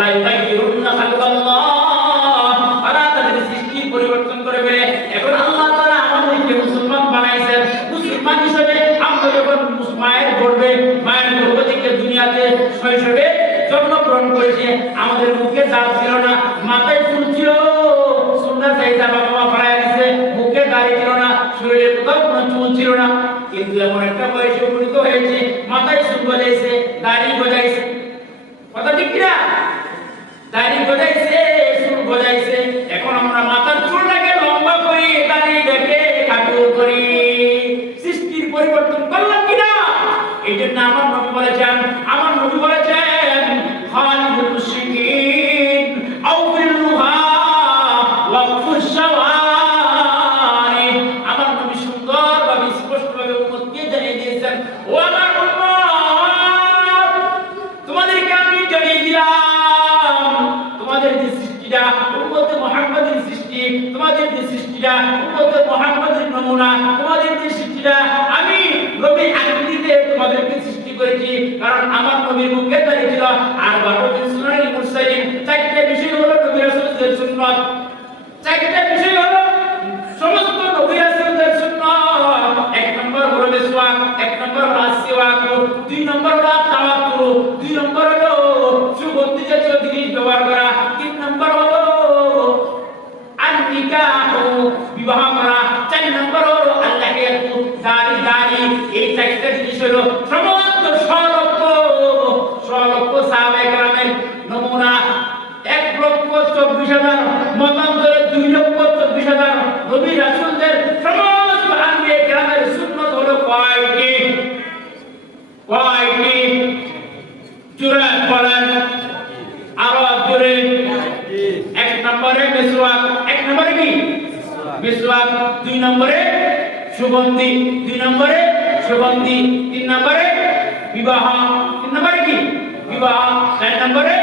ফালা ইউগাইয়িরুন্না খালকাল্লাহ, তারা তাদের সৃষ্টি পরিবর্তন করে ফেলে। এখন আল্লাহ তাআলা আমাদেরকে মুসলমান বানাইছেন, মুসলমান হিসেবে আমরা যখন মায়ের গর্ভে, মায়ের গর্ভ থেকে দুনিয়াতে শৈশবে জন্মগ্রহণ করেছে, আমাদের মুখে দাঁত ছিল না, মাথায় চুল ছিল, সুন্দর চাইতা বাবা মা ফাড়ায় দিছে, মুখে দাড়ি ছিল না, শরীরে কোথাও কোনো চুল ছিল না। কিন্তু এমন একটা বয়সে উপনীত হয়েছে, মাথায় চুল গজাইছে, দাড়ি গজাইছে। কথা ঠিক কিনা? দাড়ি গজাইছে, চুল গজাইছে। এখন আমরা মাথার চুলটাকে লম্বা করি, দাড়িটাকে কাটু করি। সৃষ্টির পরিবর্তন করলাম কিনা? এই জন্য আমার নবী বলেছেন, খালিকুল মুশরিকিন আউফিলুহা ওয়াকফুশ শাওয়ারি। আমার নবী সুন্দরভাবে স্পষ্টভাবে উম্মতকে জানিয়ে দিয়েছেন, ও আমার উম্মত, তোমাদেরকে আমি জানিয়ে দিলাম, তোমাদের যে সৃষ্টিটা উম্মতে মুহাম্মাদের সৃষ্টি, তোমাদের যে সৃষ্টিটা উম্মতে মুহাম্মাদের নমুনা, তোমাদের যে সৃষ্টিটা আমি নবী আকৃতিতে তোমাদেরকে সৃষ্টি করেছি। কারণ আমার নবীর মুখে দাঁড়িয়ে ছিল আর বারোটি সুন্নাতুল মুরসালিন, চারটি বিষয় হলো নবী রাসূলদের সুন্নাত, চারটি বিষয় হলো সমস্ত নবী রাসূলদের সুন্নাত। এক নম্বর হলো মিসওয়াক, এক নম্বর হলো আসওয়াক, দুই নম্বর হলো তাওয়াক্কুল, দুই নম্বর হলো সুগন্ধি জাতীয় জিনিস ব্যবহার করা, তিন নম্বর হলো আন-নিকাহ বিবাহ করা, চার নম্বর হলো আল্লাহিয়াতু দাড়ি। এই চারটি জিনিস হলো সমস্ত সলক্ষ সাহাবায়ে কেরামের নমুনা। 1,24,000 মতান্তরে 2,24,000 নবী রাসূলদের সমস্ত আম্বিয়া কেরামের সুন্নাত হলো কয়টি? জোরে বলেন, আরো জোরে। এক নম্বরে মিসওয়াক, এক নম্বরে কি? মিসওয়াক। দুই নম্বরে সুগন্ধি, তিন নম্বরে বিবাহ, তিন নম্বরে কি? বিবাহ। চার নম্বরে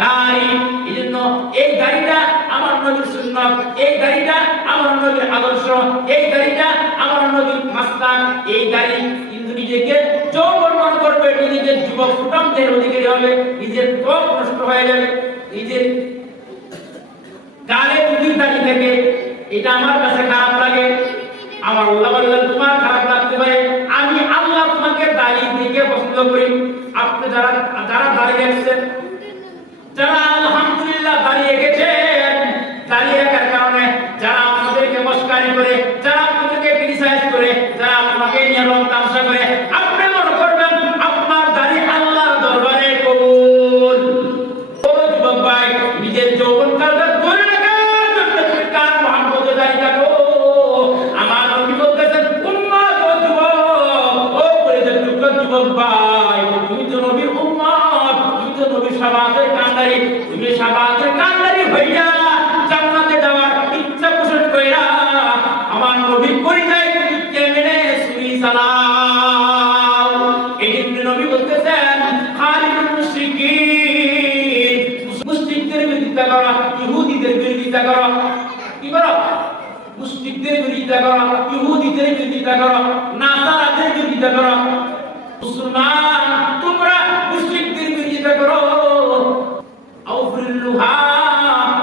দাড়ি। এজন্য এই দাড়িটা আমার নবীর সুন্নাত, এই দাড়িটা আমার নবীর আদর্শ, এই দাড়িটা আমার নবীর মাসলাক। এই দাড়ি কিন্তু নিজেকে যৌবন মনে করবে, নিজের যুবক ফুটামদের অধিকারী হবে, নিজের ত্বক নষ্ট হয়ে যাবে, নিজের গালে যদি দাড়ি থাকে, এটা আমার কাছে খারাপ লাগে, আমার আল্লাহ বললেন তোমার খারাপ লাগতে পারে, আমি আল্লাহ তোমাকে দাড়ি দিকে পছন্দ করি। আপনি যারা দাড়ি রাখছেন, যারা আলহামদুলিল্লাহ দাড়ি রেখেছেন, দাড়ি রাখার কারণে যারা আপনাদেরকে মস্কারি করে, যারা আপনাদেরকে ক্রিটিসাইজ করে, যারা আপনাকে নিয়ে রং তামসা করে, আপনি মনে করবেন আপনার দাড়ি আল্লাহর দরবারে কবুল। ও যুবক ভাই, নিজের যৌবনকালটা ধরে রাখার জন্য তুমি কার মহব্বতে দাড়ি কাটো। আমার নবী বলতেছেন, উম্মত ও যুবক, ও পরিদের যুবক ভাই, তুমি তো নবীর উম্মত, তুমি তো নবীর শাফাআতের কান্ডারি, তুমি শাফাআতের কান্ডারি হইয়া জান্নাতে যাওয়ার ইচ্ছা পোষণ কইরা আমার নবীর পরিচয় তুমি কেমনে সুরি সালাম। এই জন্য নবী বলতেছেন, খালিকুল মুশরিকিন, মুশরিকদের বিরোধিতা করা, ইহুদিদের বিরোধিতা করা। কি করো? মুশরিকদের বিরোধিতা করা, ইহুদিদের বিরোধিতা করা, নাসারাদের বিরোধিতা করা। মুসলমান তোমরা মুশরিকদের বিরোধিতা করো। আউফিলুহা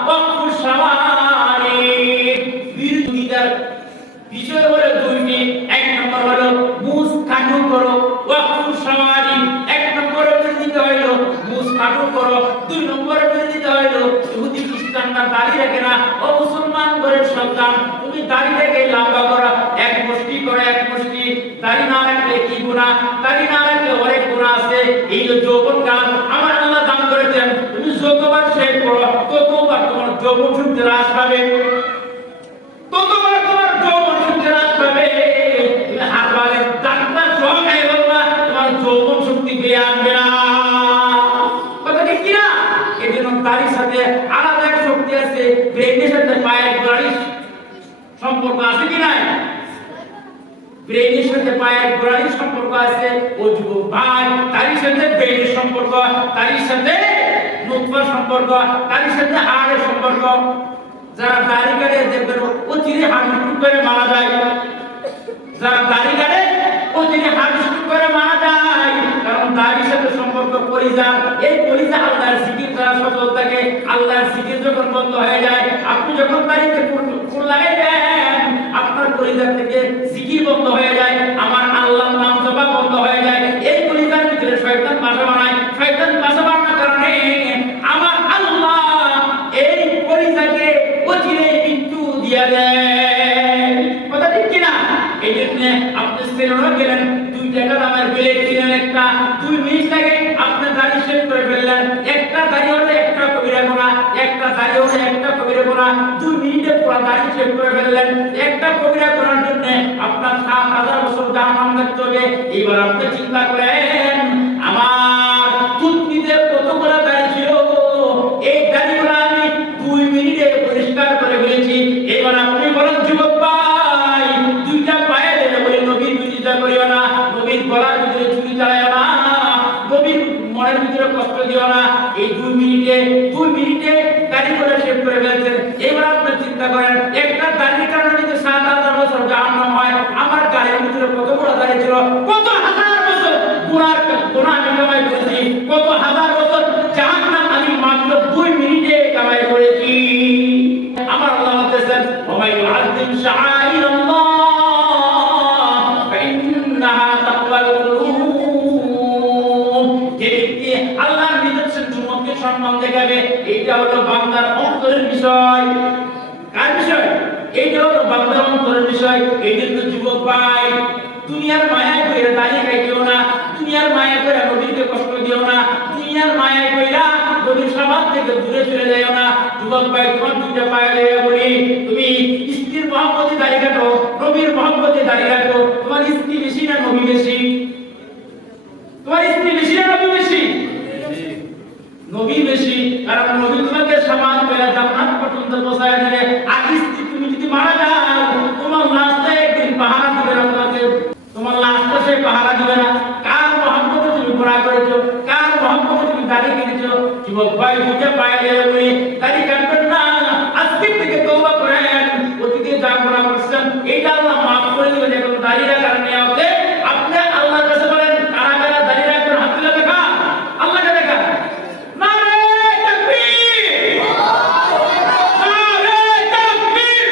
ওয়াকফুশ শাওয়ারি। বিরোধিতার বিষয় হলো দুইটি। এক নম্বর হলো মুস কাটু করো, ওয়াকফুশ শাওয়ারি। এক নম্বরে বিরোধিতা হলো মুস কাটু করো, দুই নম্বরে বিরোধিতা হলো ইহুদি খ্রিস্টানরা দাড়ি রাখে না। ও মুসলমান ঘরের সন্তান, তুমি দাড়ি রেখে লম্বা করো, এক মুষ্টি করো, এক মুষ্টি। দাড়ি না রাখলে কি গুনাহ? দাড়ি না রাখলে অনেক গুনাহ আছে। এই যে যৌবনকাল আমার আল্লাহ দান করেছেন, তুমি যতবার শেভ করো ততবার তোমার যৌবন শুনতে হ্রাস পাবে, ততবার তোমার যৌবন শুনতে হ্রাস পাবে। তুমি হারবারে দাঁতটা জং হয়ে গেল না, তোমার যৌবন শক্তি ফিরে আসবে না। কথা ঠিক কিনা? এই জন্য দাড়ির সাথে আলাদা এক শক্তি আছে, ব্রেনের সাথে পায়ের গোড়ালির সম্পর্ক আছে কি নাই? ব্রেনের সাথে পায়ের গোড়ালির সম্পর্ক আছে। ও যুবক ভাই, দাড়ির সাথে ব্রেনের সম্পর্ক, দাড়ির সাথে নুতফার সম্পর্ক, দাড়ির সাথে হাড়ের সম্পর্ক। যারা দাড়ি কাটে দেখবেন অচিরে হাড় করে মারা যায়, যারা দাড়ি কাটে অচিরে হাড় করে মারা যায়। কারণ দাড়ির সাথে সম্পর্ক কলিজা, এই কলিজা আল্লাহর জিকির দ্বারা সচল থাকে। আল্লাহর জিকির যখন বন্ধ হয়ে যায়, আপনি যখন দাড়িতে ফুল লাগাইবেন, আপনার কলিজা থেকে জিকির বন্ধ হয়ে যায়, আমার আল্লাহর নাম জপা বন্ধ হয়ে যায়। এই কলিজার ভিতরে শয়তান বাসা বানায়। শয়তান বাসা বানানোর কারণে আমার আল্লাহ এই কলিজাকে অচিরে মৃত্যু দিয়া দেয়। কথা ঠিক কিনা? এই জন্য আপনি সেলুনে গেলেন, 2 টাকা দামের ব্লেড কিনেন, একটা 2 মিনিট লাগে আপনি দাড়ি শেভ করে ফেললেন। একটা দাড়ি হলে একটা কবিরা গোনা, একটা দাড়ি হলে একটা কবিরা গোনা, 2 মিনিটে পুরো দাড়ি শেভ করে ফেললেন। একটা কবিরা গোনার জন্য আপনার 7000 বছর জাহান্নামে থাকতে হবে। এইবার আপনি চিন্তা করেন, আমার টুথপিতে কতগুলো দাড়ি ছিল, এই দাড়িগুলো আমি 2 মিনিটে পরিষ্কার করে ফেলেছি। এবার আপনি বলেন যুবক ভাই, 2টা পায়ে ধরে বলে নবীর বিরোধিতা করিও না, নবীর গলার ভিতরে ছুরি চালাইও না, নবীর মনের ভিতরে কষ্ট দিও না। এই 2 মিনিটে দাড়ি করে শেভ করে ফেলেছেন। এবার আপনি চিন্তা করেন, একটা দাড়ির কারণে যদি 7000 বছর জাহান্নাম হয়, আমার গায়ের ভিতরে কত বড় দাড়ি ছিল, কত হাজার বছর গুনাহ আমি কামাই করেছি, কত হাজার বছর জাহান্নাম আমি মাত্র 2 মিনিটে কামাই করেছি। আমার আল্লাহ বলতেছেন, ওমাই ইউআযিম শাআইরাল্লাহ ফাইন্নাহা তাকওয়াল কুলুব। যে ব্যক্তি আল্লাহর নিদর্শন সমূহকে সম্মান দেখাবে, এটা হলো বান্দার অন্তরের বিষয়। কার বিষয়? এইটা হলো বান্দার অন্তরের বিষয়। এই জন্য যুবক ভাই, দুনিয়ার মায়ায় কইরা দাঁড়িয়ে খাইও না, দুনিয়ার মায়া করে নবীকে কষ্ট দিও না, দুনিয়ার মায়ায় কইরা নবীর সমাজ থেকে দূরে চলে যাইও না। যুবক ভাই, তোমার 2টা পায়ে ধরে বলি, তুমি স্ত্রীর মহব্বতে দাঁড়িয়ে কাটো, নবীর মহব্বতে দাঁড়িয়ে কাটো। তোমার স্ত্রী বেশি না নবী বেশি? তোমার স্ত্রী বেশি না নবী বেশি? নবী বেশি, কারণ নবী তোমাকে সমাজ কইরা জান্নাত পর্যন্ত পৌঁছায় দিবে। আর স্ত্রী তুমি যদি মারা যাও, তোমার লাশটা একদিন পাহারা দিবে না, তোমার লাশটা সে পাহারা দিবে না। কার মহব্বতে তুমি গুনাহ করেছো, কার মহব্বতে তুমি দাড়ি কেটেছো? যুবক ভাই, 2টা পায়ে ধরে বলি, দাড়ি কাটবেন না, আজকে থেকে তওবা করেন। অতীতে যা গুনাহ করছেন এইটা আল্লাহ মাফ করে দিবেন। এখন দাড়ি রাখার নিয়তে আপনি আল্লাহর কাছে বলেন, কারা কারা দাড়ি রাখবেন হাত তুলে দেখা, আল্লাহকে দেখা। নারে তাকবীর, নারে তাকবীর,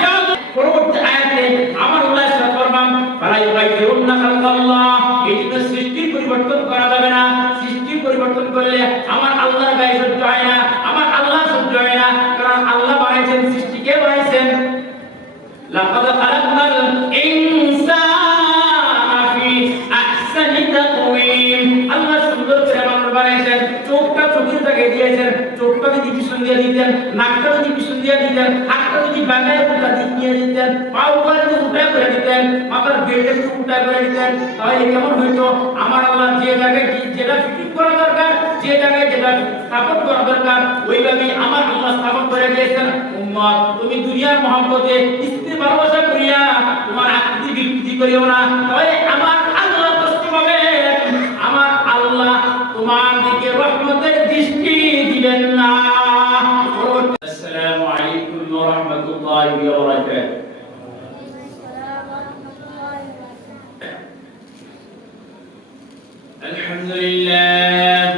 ইয়া আল্লাহ। পরবর্তী আয়াতে আমার আল্লাহ ইরশাদ ফরমান, ফালা ইউগাইয়িরুন্না খালকাল্লাহ। এই জন্য সৃষ্টির পরিবর্তন করা যাবে না। সৃষ্টির পরিবর্তন করলে আমার আল্লাহর গায়ে সহ্য হয় না, আমার আল্লাহ সহ্য হয় না। কারণ আল্লাহ বানাইছেন, সৃষ্টিকে বানাইছেন। লাকাদ খালাকনাল ইনসানা ফি আহসানি তাকওয়িম। আল্লাহ সুন্দর করে মানুষ বানাইছেন। চোখটা চোখের জায়গায় দিয়েছেন, চোখটা যদি পিছন দিয়ে দিতেন, নাকটা যদি পিছন দিয়ে দিতেন, হাতটা যদি বাঁকায় উল্টা দিক দিয়ে দিতেন, পাউটা যদি উল্টা করে দিতেন, মাথার বেল্ট যদি উল্টা করে দিতেন, তাহলে কেমন হইতো? আমার আল্লাহ যে জায়গায় যেটা ফিটিং করা দরকার, যে জায়গায় যেটা স্থাপন করা দরকার, ওইভাবেই আমার আল্লাহ স্থাপন করে দিয়েছেন। উম্মত, তুমি দুনিয়ার মহব্বতে স্ত্রীর ভালোবাসা করিয়া তোমার আকৃতি বিকৃতি করিও না, তাহলে আমার আল্লাহ কষ্ট পাবেন। আমার আল্লাহ তোমার দিকে রহমতের দৃষ্টি দিবেন না। আসসালামু আলাইকুম ওয়া রাহমাতুল্লাহি ওয়া বারাকাতুহু। আলহামদুলিল্লাহ,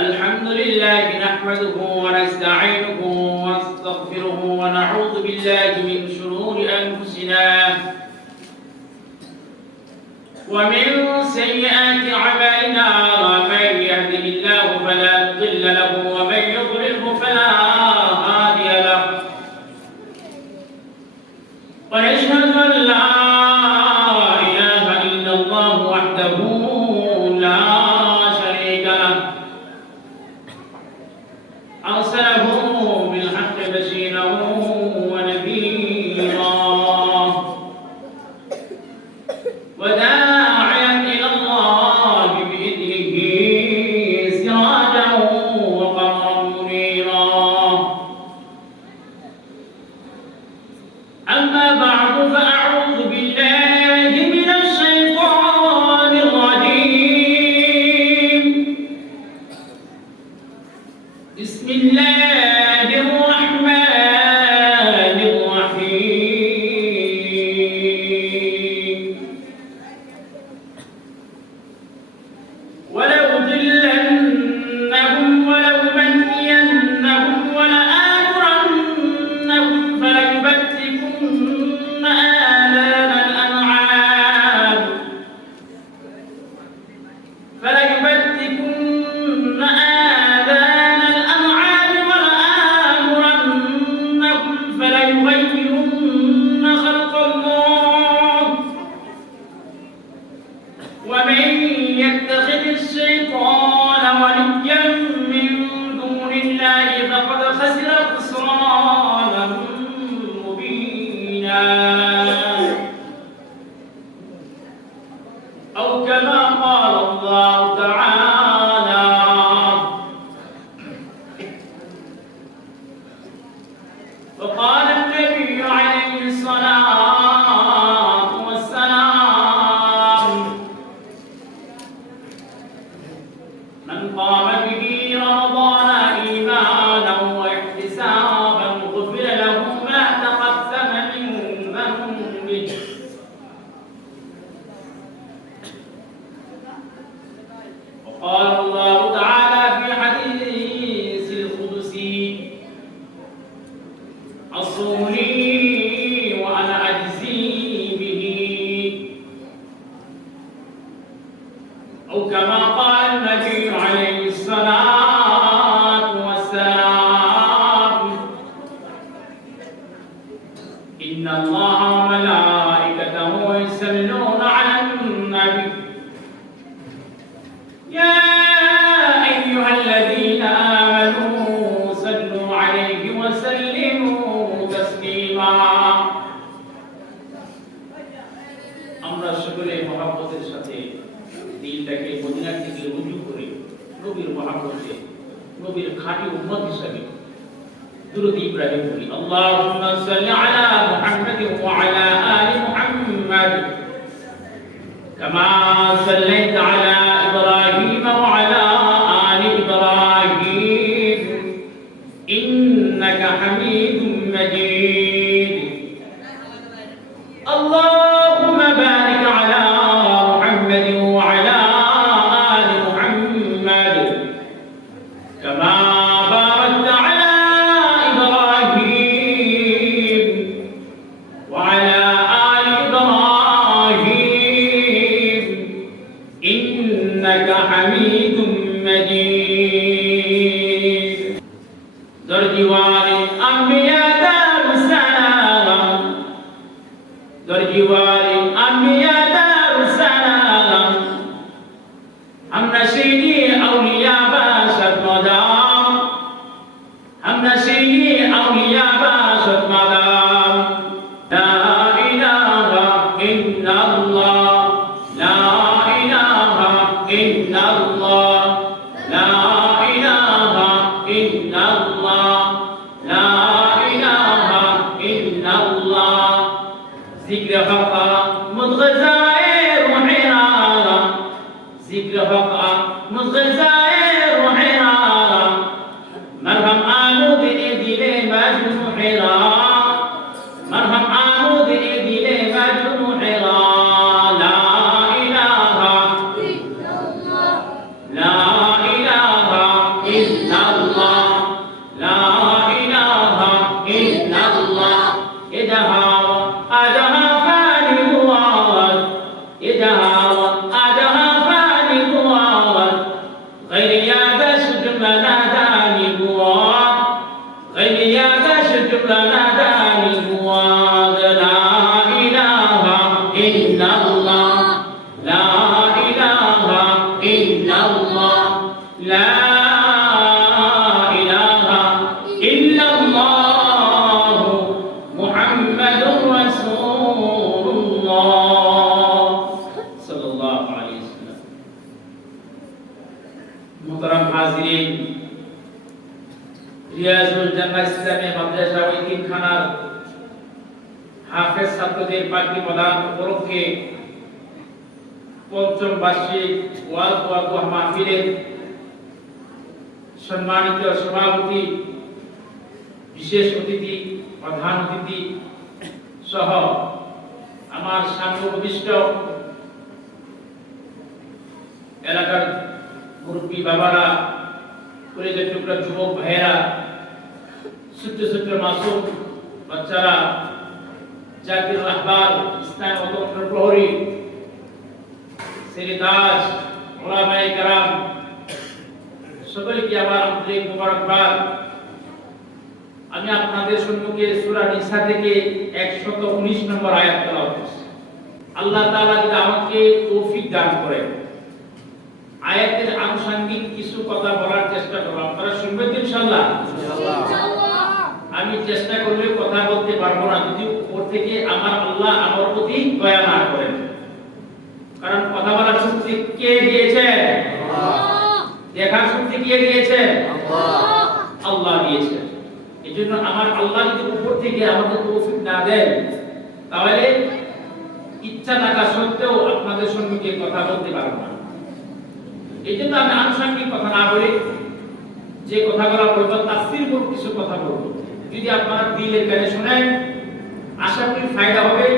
আলহামদুলিল্লাহ নাহমাদুহু ওয়া নাস্তাঈনুহু ওয়া নাস্তাগফিরুহু ওয়া নাউযু বিল্লাহি মিন শুরুরি আনফুসিনা ওয়া মিন সাইয়্যাতি আমালিনা। মান ইয়াহদিহিল্লাহু ফালা মুদিল্লা লাহু ওয়া মান يضلله فلا هادي له ونشهد أن لا إله إلا الله وحده لا شريك له أرسله بالحق بشيرا ونذيرا وداعيا إلى الله بإذنه سراجا وقمرا منيرا. أما بعد ومن يتخذ الشيطان وليا من دون الله فقد خسر خسرانا مبينا أو كما قال الله تعالى وقال النبي عليه الصلاة والسلام من قام به رمضان إيمانا واحتسابا غفر له ما تقدم من ذنبه وقال الله تعالى في حديث القدسي الصوم لي وأنا أجزي به أو كما قال النبي عليه الصلاة والسلام إن الله وملائكته يصلون على النبي يا أيها الذين آمنوا صلوا عليه وسلموا تسليما আমরা সকলে মহব্বতের সাথে দিনটাকে মদিনা থেকে রুজু করে নবীর মহব্বতে নবীর খাঁটি উম্মত হিসেবে দুরূদ ইব্রাহিম পড়ি আল্লাহুম্মা সাল্লি আলা মুহাম্মাদ ওয়া আলা আলি মুহাম্মাদ কামা সাল্লাইতা আলা ইব্রাহিম ওয়া আলা আলি ইব্রাহিম ইন্নাকা হামিদুম মাজিদ আল্লাহুম্মা বারিক আলা মুহাম্মাদ ওয়া আলা আলি মুহাম্মাদ কামা বারাকতা আলা ইব্রাহিম ওয়া আলা আলি ইব্রাহিম ইন্নাকা হামিদুম মাজিদ দরজিওয়ারে আম্বিয়া দারুস সালাম দরজিওয়ারে আম্বিয়া দারুস সালাম আমরা সেইনি আউলিয়া বাশাত মাদাম আমরা সেইনি আউলিয়া বাশাত মাদাম লা ইলাহা ইল্লাল্লাহ লা ইলাহা ইল্লাল্লাহ লা ইলাহা ইল্লাল্লাহ লা ইলাহা ইল্লাল্লাহ জিক্র হকা মুদগজায়ে রুহিনা জিক্র হকা মুদগজায়ে রুহিনা مرهم آمود إدلي مجنون حرا مرهم آمود إدلي مجنون حرا لا إله إلا الله لا إله إلا الله لا إله إلا الله إدها أدها فاني دوار إدها أدها فاني دوار غير يا بشر مناداني دوار غير يا بشر مناداني دوار لا إله إلا الله لا إله إلا الله لا إله إلا الله محمد رسول الله صلى الله عليه وسلم محترم حاضرين রিয়াজুল জান্নাহ ইসলামী মাদ্রাসা ও ইতিমখানার হাফেজ ছাত্রদের পাখি প্রদান উপলক্ষে পঞ্চম বার্ষিক ওয়াজ ও দোয়া মাহফিলের সম্মানিত সভাপতি বিশেষ অতিথি প্রধান অতিথি সহ আমার সামনে উপবিষ্ট এলাকার মুরব্বী বাবারা কলেজের টুকরা যুবক ভাইয়েরা ছোট্ট ছোট্ট মাসুম বাচ্চারা জাতির রাহবার ইসলাম অতন্ত্র প্রহরী সেরিতাজ ওলামায়ে কেরাম সকলকে আমার আন্তরিক মোবারকবাদ। আমি আপনাদের সম্মুখে সূরা নিসা থেকে 119 নম্বর আয়াত তেলাওয়াত করছি। আল্লাহ তাআলা যদি আমাকে তৌফিক দান করে আয়াতের আনুষঙ্গিক কিছু কথা বলার চেষ্টা করব। আপনারা শুনবেন ইনশাআল্লাহ? আমি চেষ্টা করলে কথা বলতে পারবো না যদি উপর থেকে আমার আল্লাহ আমার প্রতি দয়া না করেন। কারণ কথা বলার শক্তি কে দিয়েছেন? দেখার শক্তি কে দিয়েছেন? আল্লাহ দিয়েছেন। এজন্য আমার আল্লাহ যদি উপর থেকে আমাকে তৌফিক না দেন তাহলে ইচ্ছা থাকা সত্ত্বেও আপনাদের সম্মুখে কথা বলতে পারবো না। এই জন্য আমি আনুষঙ্গিক কথা না বলে যে কথাগুলো বলবো তাফসীর মূলক কিছু কথা বলবো। যদি আপনারা দিলের কানে শুনেন আশা করি ফায়দা হবে।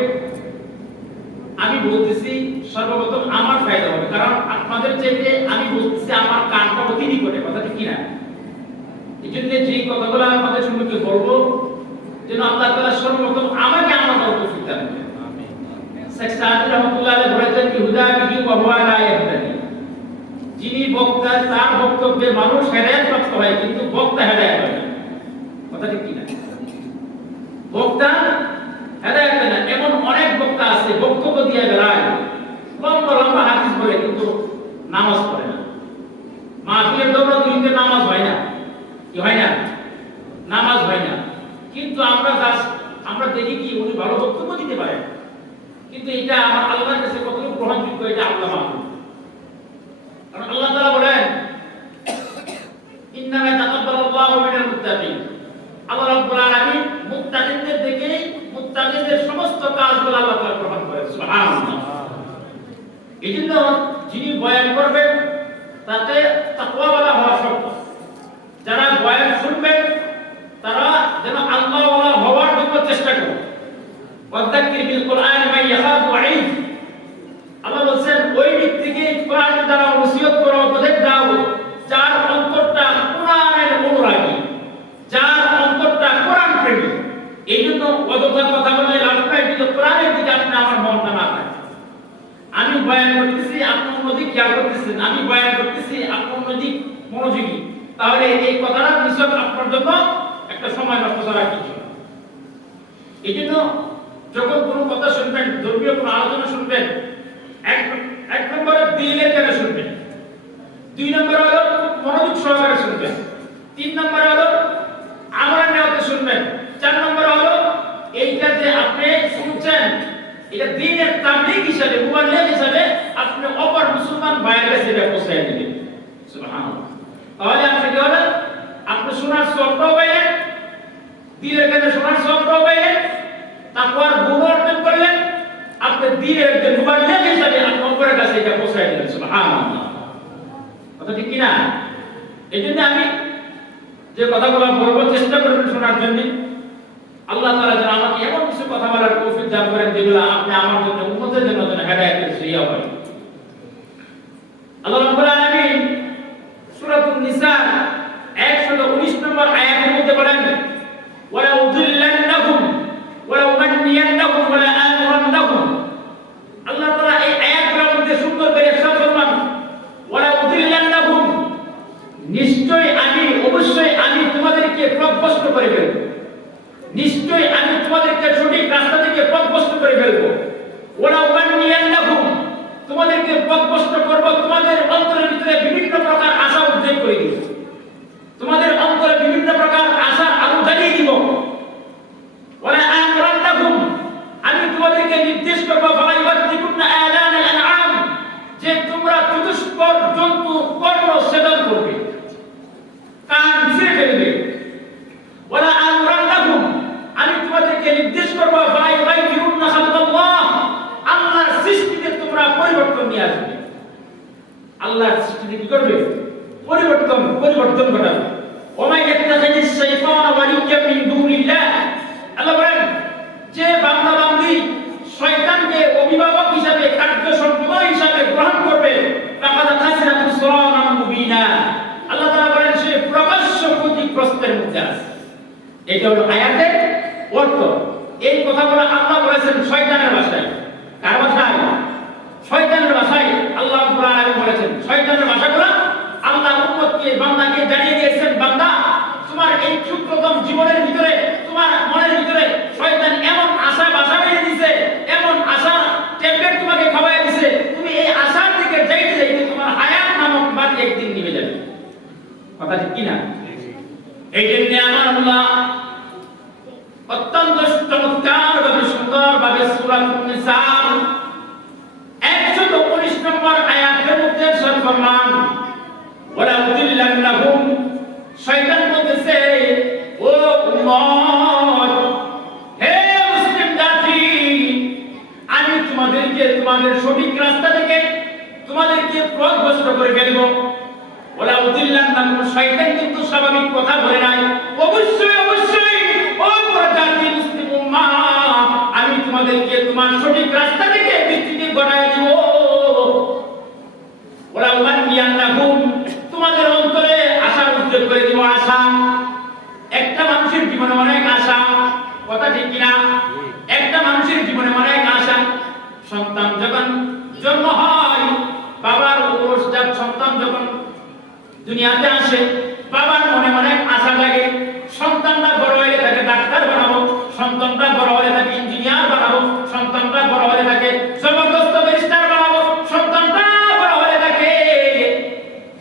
আমি বলতেছি সর্বপ্রথম আমার ফায়দা হবে, কারণ আপনাদের চাইতে আমি বলতেছি আমার কানটা অতি নিকটে, কথা ঠিক কিনা? এই জন্য যে কথাগুলো আপনাদের সম্মুখে বলবো যেন আল্লাহ তাআলা সর্বপ্রথম আমাকে আমার তৌফিক দান করেন। আমিন। শেখ সাদি রাহমাতুল্লাহ আলাইহি বলেছেন কি হুদা বিহি ওয়া হুয়া লা ইয়াহতাদি। যিনি বক্তা তার বক্তব্যে মানুষ হেদায়েত প্রাপ্ত হয় কিন্তু বক্তা হেদায়েত হয় না, কথা ঠিক কিনা? বক্তা হেদায়েত হয় না। এমন অনেক বক্তা আছে বক্তব্য দিয়ে বেড়ায়, লম্বা লম্বা হাদিস বলে কিন্তু নামাজ পড়ে না। মাহফিলের দৌড়াদৌড়িতে নামাজ হয় না, কি হয় না? নামাজ হয় না। কিন্তু আমরা দেখি কি উনি ভালো বক্তব্য দিতে পারেন, কিন্তু এটা আমার আল্লাহর কাছে কতটুকু গ্রহণযোগ্য এটা আল্লাহ মাহফুজ। কারণ আল্লাহ তাআলা বলেন ইন্নামা তাকাব্বালাল্লাহু মিনাল মুত্তাকিন। আল্লাহ রাব্বুল আলামিন মুত্তাকিনদের দিকে মুত্তাকিনদের সমস্ত কাজগুলো আল্লাহ তাআলা গ্রহণ করেন। সুবহানাল্লাহ। এইজন্য যিনি বয়ান করবেন তাতে তাকওয়াওয়ালা হওয়া শর্ত। যারা বয়ান শুনবেন তারা যেন আল্লাহওয়ালা হওয়ার জন্য চেষ্টা করবে। ওয়াযাক্কির বিল কুরআন মান ইয়াখাফু ওয়াঈদ। আল্লাহ বলেন ওই ব্যক্তিকে কোরআনের দ্বারা ওসিয়ত করো, উপদেশ দাও যার অন্তরটা কোরআনের অনুরাগী, যার অন্তরটা কোরআন প্রেমী। এইজন্য অযথা কথা বললে লাভ নাই যদি কোরআনের দিকে আপনি আমার মনটা না থাকে। আমি বয়ান করতেছি আপনি অন্যদিকে খেয়াল করতেছেন, আমি বয়ান করতেছি আপনি অন্যদিকে মনোযোগী, তাহলে এই কথাটা নিশ্চয় আপনার জন্য একটা সময় নষ্ট করা কিছু। এইজন্য যখন কোনো কথা শুনবেন, ধর্মীয় কোনো আলোচনা শুনবেন, এক নম্বরে দিলের কানে শুনবেন, 2 নম্বরে হলো মনোযোগ সহকারে শুনবেন, 3 নম্বরে হলো আমলের নিয়তে শুনবেন, 4 নম্বরে হলো এইটা যে আপনি শুনছেন এটা দ্বীনের তাবলীগ হিসাবে, মুবাল্লিগ হিসাবে আপনি অপর মুসলমান ভাইয়ের কাছে এটা পৌঁছায় দিবেন। সুবহানাল্লাহ। তাহলে আপনি কি হলো আপনি শোনার সওয়াবটাও পাইলেন, দিলের কানে শোনার সওয়াবটাও পাইলেন, তাকওয়ার গুণ অর্জন করলেন, আপনি দ্বীনের যে মুবাল্লিগ হিসাবে আপনি অপরের কাছে এটা পৌঁছায় দিবেন। সুবহানাল্লাহ। কথা ঠিক কি না? এইজন্য আমি যে কথাগুলো বলবো চেষ্টা করবেন শোনার জন্য। আল্লাহ তাআলা যেন আমাকে এমন কিছু কথা বলার তৌফিক দান করেন যেগুলো আপনি আমার জন্য উম্মতের জন্য হেদায়েতের জরিয়া হয়। আল্লাহ রাব্বুল আলামিন সূরাতুন নিসা 119 নম্বর আয়াতের মধ্যে বলেন ওয়ালা উযিল্লান্নাহুম ওয়ালা উমান্নিয়ান্নাহুম ওয়ালা আমরান্নাহুম। আল্লাহ তাআলা এই আয়াতগুলোর মধ্যে সুন্দর করে ইরশাদ ফরমান ওয়ালা উযিল্লান্নাহুম, নিশ্চয়ই আমি অবশ্যই আমি তোমাদেরকে পথভ্রষ্ট করে ফেলব, নিশ্চয়ই আমি তোমাদেরকে সঠিক রাস্তা থেকে পথভ্রষ্ট করে ফেলব। ওয়ালা উমান্নিয়ান্নাহুম, তোমাদেরকে পথভ্রষ্ট করব, তোমাদের অন্তরের ভিতরে বিভিন্ন প্রকার আশা উদ্রেক করে দিব, তোমাদের অন্তরে বিভিন্ন প্রকার আশা আলো জ্বালিয়ে দিব। ওয়ালা আমরান্নাহুম, আমি তোমাদেরকে নির্দেশ করব ফালা ইউবাতিকুন্না আযানাল আনআম, যে তোমরা চতুষ্পদ জন্তু কর্ণ ছেদন করবে, কান ছিঁড়ে ফেলবে। ওয়ালা আমরান্নাহুম, আমি তোমাদেরকে নির্দেশ করব ফালা ইউগাইয়িরুন্না খালকাল্লাহ, আল্লাহর সৃষ্টিতে তোমরা পরিবর্তন নিয়ে আসবে। আল্লাহর সৃষ্টিতে কি করবে? পরিবর্তন ঘটাবে। ওমা ইয়াত্তাখিযিশ শাইতানা ওয়ালিয়্যান মিন দুনিল্লাহ, আল্লাহ বলেন যে বান্দা বান্দী শয়তানকে অভিভাবক হিসাবে, কার্য সম্পাদক হিসাবে গ্রহণ করবে, ফাকাদ খাসিরা খুসরানান মুবিনা, আল্লাহ তাআলা বলেন সে প্রকাশ্য ক্ষতিগ্রস্তের মধ্যে আছে। এটা হলো আয়াতের অর্থ। এই কথাগুলো আল্লাহ বলেছেন শয়তানের ভাষায়। কার ভাষায়? শয়তানের ভাষায় আল্লাহ রাব্বুল আলামিন বলেছেন। শয়তানের ভাষাগুলো আল্লাহ উম্মতকে বান্দাকে জানিয়ে দিয়েছেন, বান্দা তোমার এই ক্ষুদ্রতম জীবনের ভিতরে, তোমার মনের ভিতরে শয়তান এমন আশা বাসা বেঁধে দিয়েছে, এমন আশা ট্যাবলেট এই জন্য আমার আল্লাহ অত্যন্ত চমৎকার ভাবে সুন্দর ভাবে সূরা নিসা 119 নম্বর আয়াতের মধ্যে ফরমান ওয়ালা উদিল্লাহুম শয়তান বলতেছে ও উম্মত হে মুসলিম জাতি আমি তোমাদের সঠিক রাস্তা থেকে তোমাদেরকে পথভ্রষ্ট করে ফেলব ওয়ালা উদিল্লাহুম শয়তান কিন্তু স্বাভাবিক কথা বলে নাই অবশ্যই ও প্রজাতি মুসলিম উম্মাহ আমি তোমাদেরকে তোমার সঠিক রাস্তা থেকে বিচ্যুতি ঘটায় দিব ওলা উমান্নিয়ান্নাহুম তোমাদের অন্তরে আশা উদ্যোগ করে দিব আশা একটা মানুষের জীবনে অনেক আশা কথা ঠিক কিনা একটা মানুষের জীবনে অনেক আশা সন্তান যখন জন্ম হয় বাবার উপরজাত সন্তান যখন দুনিয়াতে আসে বাবার মনে অনেক আশা লাগে সন্তানটা বড় হয়ে থাকে ডাক্তার বানাবো সন্তানটা বড় হয়ে থাকে ইঞ্জিনিয়ার বানাবো সন্তানটা বড় হয়ে থাকে জবরদস্ত ব্যারিস্টার বানাবো সন্তানটা বড় হয়ে থাকে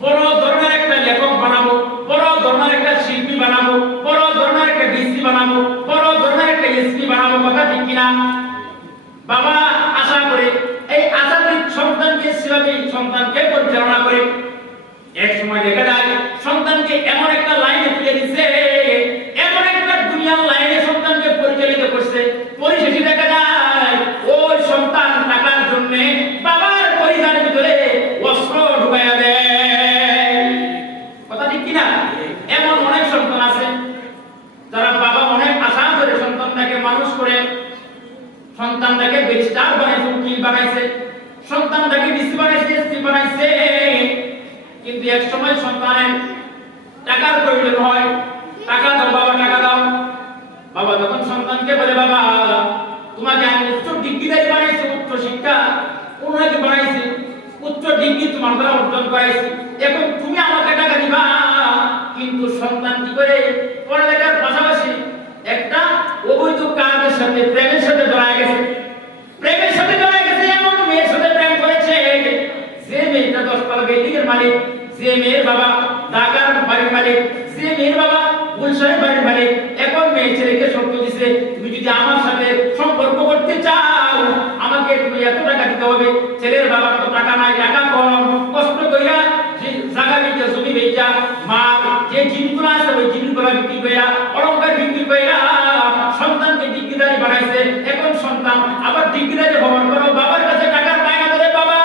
বড় ধরনের একটা লেখক বানাবো বড় ধরনের একটা শিল্পী বানাবো বড় ধরনের একটা ডিসি বানাবো বড় ধরনের একটা এসপি বানাবো কথা ঠিক কিনা বাবা আশা করে এই আশাতে সন্তানকে সেভাবে সন্তানকে পরিচালনা করে এক সময় দেখা যায় সন্তানকে এমন একটা লাইনে তুলে দিচ্ছে এমন একটা দুনিয়ার লাইনে সন্তানকে পরিচালিত করছে পরিশেষে দেখা যায় ওই সন্তান টাকার জন্য বাবার পরিবারের ভিতরে অস্ত্র ঢুকাইয়া দেয় কথা ঠিক কিনা এমন অনেক সন্তান আছে যারা বাবা অনেক আশা করে সন্তানটাকে মানুষ করে সন্তানটাকে ব্যারিস্টার বানাইছে উকিল বানাইছে সন্তানটাকে ডিসি বানাইছে এসপি বানাইছে কিন্তু এক সময় সন্তানের টাকার প্রয়োজন হয় টাকা দাও বাবা টাকা দাও বাবা তখন সন্তানকে বলে বাবা তোমাকে আমি উচ্চ ডিগ্রিদারি বানাইছি উচ্চ শিক্ষা উন্নতি বানাইছি উচ্চ ডিগ্রি তোমার দ্বারা অর্জন করাইছি এখন তুমি আমাকে টাকা দিবা কিন্তু সন্তান কি করে পড়ালেখার পাশাপাশি একটা অবৈধ কাজের সাথে প্রেমের সাথে জড়ায় গেছে এমন মেয়ের সাথে প্রেম করেছে যে মেয়েটা 10 তলা বিল্ডিং এর মালিক যে মেয়ের বাবা ঢাকার বাড়ির মালিক যে মেয়ের বাবা গুলশানের বাড়ির মালিক এখন মেয়ে ছেলেকে শর্ত দিছে তুমি যদি আমার সাথে সম্পর্ক করতে চাও আমাকে তুমি এত টাকা দিতে হবে ছেলের বাবার তো টাকা নাই টাকা কম কষ্ট কইরা যে জায়গা বিক্রি জমি বেচা মা যে জিনিসগুলো আছে ওই জিনিসগুলো বিক্রি কইরা অলংকার বিক্রি কইরা সন্তানকে ডিগ্রিদারি বানাইছে এখন সন্তান আবার ডিগ্রিদারি হওয়ার পর বাবার কাছে টাকার পায়না ধরে বাবা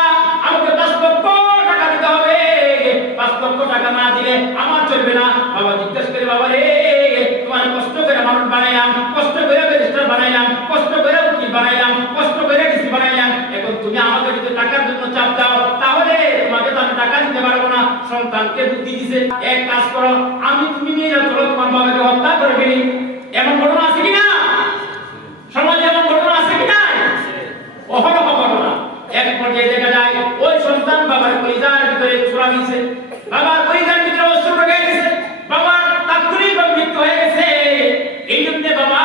আমাকে 5 লক্ষ টাকা দিতে হবে 5 লক্ষ টাকা না দিলে আমার চলবে না বাবা জিজ্ঞাসা করে বাবা রে তোমার কষ্ট করে মানুষ বানাইলাম কষ্ট করে ব্যারিস্টার বানাইলাম কষ্ট করে উকিল বানাইলাম কষ্ট করে ডিসি বানাইলাম এখন তুমি আমাকে যদি টাকার জন্য চাপ দাও তাহলে তোমাকে তো আমি টাকা দিতে পারবো না সন্তানকে বুদ্ধি দিছে এক কাজ করো আমি তুমি নিয়ে যাও চলো তোমার বাবাকে হত্যা করে ফেলি এমন ঘটনা আছে কিনা সমাজে এমন ঘটনা আছে কিনা অহরহ ঘটনা এক পর্যায়ে দেখা যায় ওই সন্তান বাবার পরিজার ভিতরে ছোড়া দিয়েছে বাবার পরিজার ভিতরে অস্ত্র ঢুকিয়ে দিয়েছে বাবার তাৎক্ষণিক মৃত্যু হয়ে গেছে এই জন্য বাবা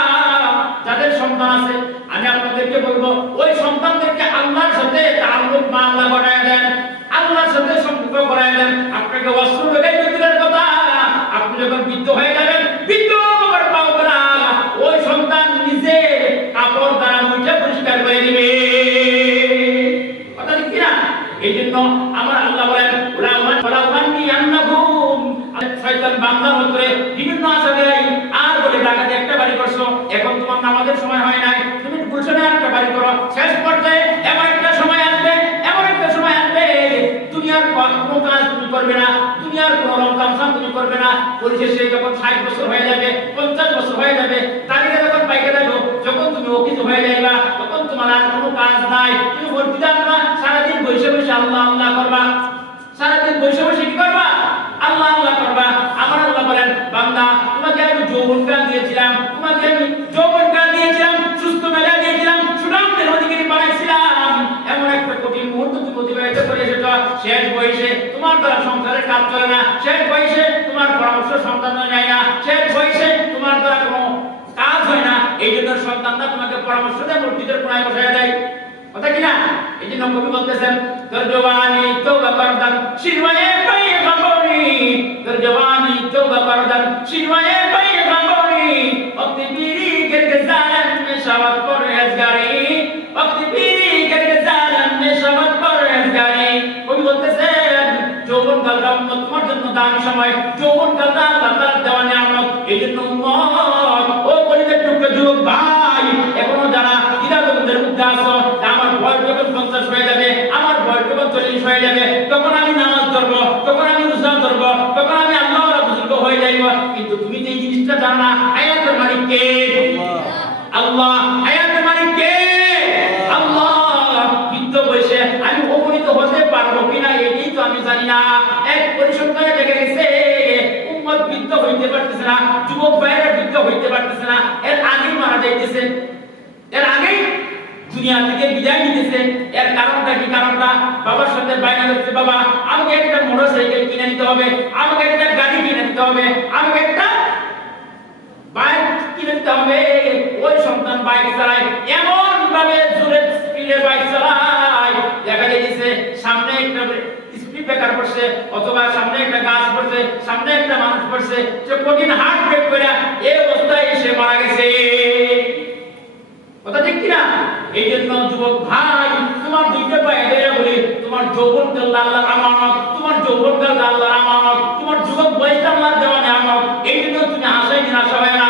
যাদের সন্তান আছে আমি আপনাদেরকে বলবো ওই সন্তানদেরকে আল্লাহর সাথে তাআল্লুক মামলা বানায় দেন আল্লাহর সাথে সম্পর্ক করায় দেন আপনাকে অস্ত্র ঢুকিয়ে দিলেন কথা আপনি যখন বৃদ্ধ হয়ে যাবেন বৃদ্ধ বাবার পাও না ওই সন্তান নিজে কাপড় দ্বারা মুছে পরিষ্কার করে দিবে কথা ঠিক কিনা এই জন্য আমার আল্লাহ বলেন ওলা উমান্নিয়ান্নাহুম শয়তান বান্দার ভিতরে বিভিন্ন আশা দেয় আর বলে ঢাকাতে একটা বাড়ি করছো এখন তোমার নামাজের সময় হয় নাই তুমি গুলশানে একটা বাড়ি করো শেষ পর্যায়ে এমন একটা সময় আসবে দুনিয়ার কোনো কাজ তুমি করবে না দুনিয়ার কোনো রমজান তুমি করবে না পরিশেষে যখন 60 বছর হয়ে যাবে 50 বছর হয়ে যাবে তারিখে যখন পাইকে যাবো যখন তুমি অকিত হয়ে যাইবা তখন তোমার আর কোনো কাজ নাই তুমি ভর্তি যাবে না সারাদিন বসে বসে আল্লাহ আল্লাহ করবা সারাদিন বসে বসে কি করবা আল্লাহ আল্লাহ করবা আমার আল্লাহ বলেন বান্দা তোমাকে আমি যৌবনকাল দিয়েছিলাম তোমাকে আমি যৌবনকাল দিয়েছিলাম সুস্থ মেলা দিয়েছিলাম সুনামের অধিকারী বানাইছিলাম এমন একটা কঠিন মুহূর্ত তুমি অতিবাহিত করে এসেছো শেষ বয়সে তোমার দ্বারা সংসারের কাজ চলে না শেষ বয়সে তোমার পরামর্শ সন্তান নেয় না শেষ বয়সে তোমার দ্বারা কোনো কাজ হয় না এই জন্য সন্তানরা তোমাকে পরামর্শ দেয় মসজিদের কোণায় বসায় দেয় কথা কি না এই জন্য কবি বলতেছেন তোর জওয়ানি তওবা করদান শিরওয়ে পায়ে খবরি در جوانی توبه کردن شیوه پیغمبری وقتی پیری گرگ ظالم میشود پرهیزگاری وقتی پیری گرگ ظالم میشود پرهیزگاری কবি বলতেছেন যৌবন কালটা তোমার জন্য দামি সময় যৌবন কালটা আল্লাহ তাআলা দেওয়া নিয়ামত এইজন্য উম্মত ও কলিজার টুকরা যুবক ভাই এখনো যারা দ্বিধাদ্বন্দ্বের মধ্যে আছো আমার বয়স যখন 50 হয়ে যাবে আমার বয়স যখন 40 হয়ে যাবে তখন আমি নামাজ ধরবো তখন আমি রোজা ধরবো তখন আমি আল্লাহর বুজুর্গ হয়ে যাইব কিন্তু তুমি যে জিনিসটা জানো না হায়াতের মালিক কে আল্লাহ হায়াতের মালিক কে আল্লাহ বৃদ্ধ বয়সে আমি উপনীত হতে পারবো কিনা এটাই তো আমি জানি না এক পরিসংখ্যানে দেখা গেছে উম্মত বৃদ্ধ হইতে পারতেছে না যুবক ভাইরা বৃদ্ধ হইতে পারতেছে না এর আগেই মারা যাইতেছে এর আগেই দুনিয়া থেকে বিদায় নিতেছে এর কারণটা কি কারণটা বাবার সাথে বাইনা করতে বাবা আমাকে একটা মোটরসাইকেল কিনে দিতে হবে আমাকে একটা গাড়ি কিনে দিতে হবে আমাকে একটা বাইক কিনে দিতে হবে ওই সন্তান বাইক চালায় এমন ভাবে জোরে স্পিডে বাইক চালায় দেখা যাচ্ছে সামনে একটা স্পিড ব্রেকার পড়ছে অথবা সামনে একটা গাছ পড়ছে সামনে একটা মানুষ পড়ছে সে কঠিন হার্ট ব্রেক করে এই অবস্থায় এসে মারা গেছে কথা ঠিক কিনা এই জন্য যুবক ভাই তোমার দুইটা পায়ে ধরে বলি তোমার যৌবন কাল আল্লাহর আমানত তোমার যৌবন কাল আল্লাহর আমানত তোমার যুবক বয়সটা আল্লাহর দেওয়া নিয়ামত এই জন্য তুমি আশায় নিরাশা হয় না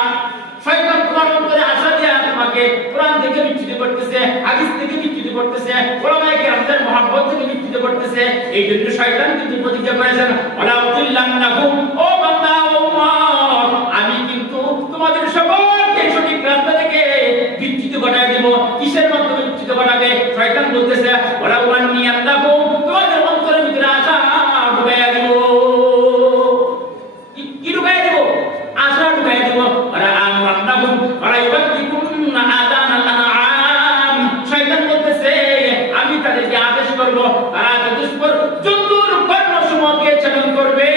শয়তান তোমার অন্তরে আশা দিয়ে তোমাকে কোরআন থেকে বিচ্যুত করতেছে হাদিস থেকে বিচ্যুত করতেছে ওলামায়ে কেরামদের মহব্বত থেকে বিচ্যুত করতেছে এই জন্য শয়তান কিন্তু প্রতিজ্ঞা করেছেন ওয়ালা উদিল্লান্নাহুম ও বান্দা ও উম্মত আমি কিন্তু তোমাদের সকলকে সঠিক রাস্তা থেকে বিচ্যুত ঘটায় দেব কিসের মাধ্যমে বিচ্যুত ঘটাবে শয়তান বলতেছে ওয়ালা উমান্নিয়ান্নাহুম তোমাদের অন্তরের ভিতরে আশা ঢুকাইয়া দেব কি ঢুকাইয়া দেব আশা ঢুকাইয়া দেব ওয়ালা আমরান্নাহুম ওয়ালা ইউবাতিকুন্না আযানাল আনআম শয়তান বলতেছে আমি তাদেরকে আদেশ করব তারা চতুষ্পর জন্তুর কর্ণসমূহকে ছেদন করবে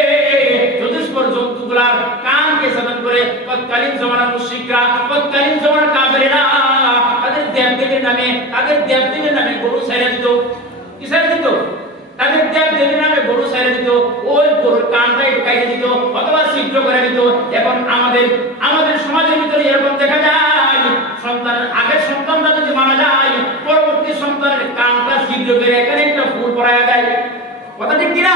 চতুষ্পর জন্তুগুলার কানকে ছেদন করে তৎকালীন জমানার মুশরিকরা তৎকালীন জমানার কাফেররা তাদের দেবদেবীর নামে গরু ছেড়ে দিত কি ছেড়ে দিত তাদের দেবদেবীর নামে গরু ছেড়ে দিত ওই গরুর কানটাই ঢুকাইয়ে দিত অথবা ছিদ্র করে দিত এখন আমাদের সমাজের ভিতরে এরকম দেখা যায় আগের সন্তানটা যদি মারা যায় পরবর্তী সন্তানের কানটা ছিদ্র করে এখানে একটা ফুল পরায়া যায় কথা ঠিক কিনা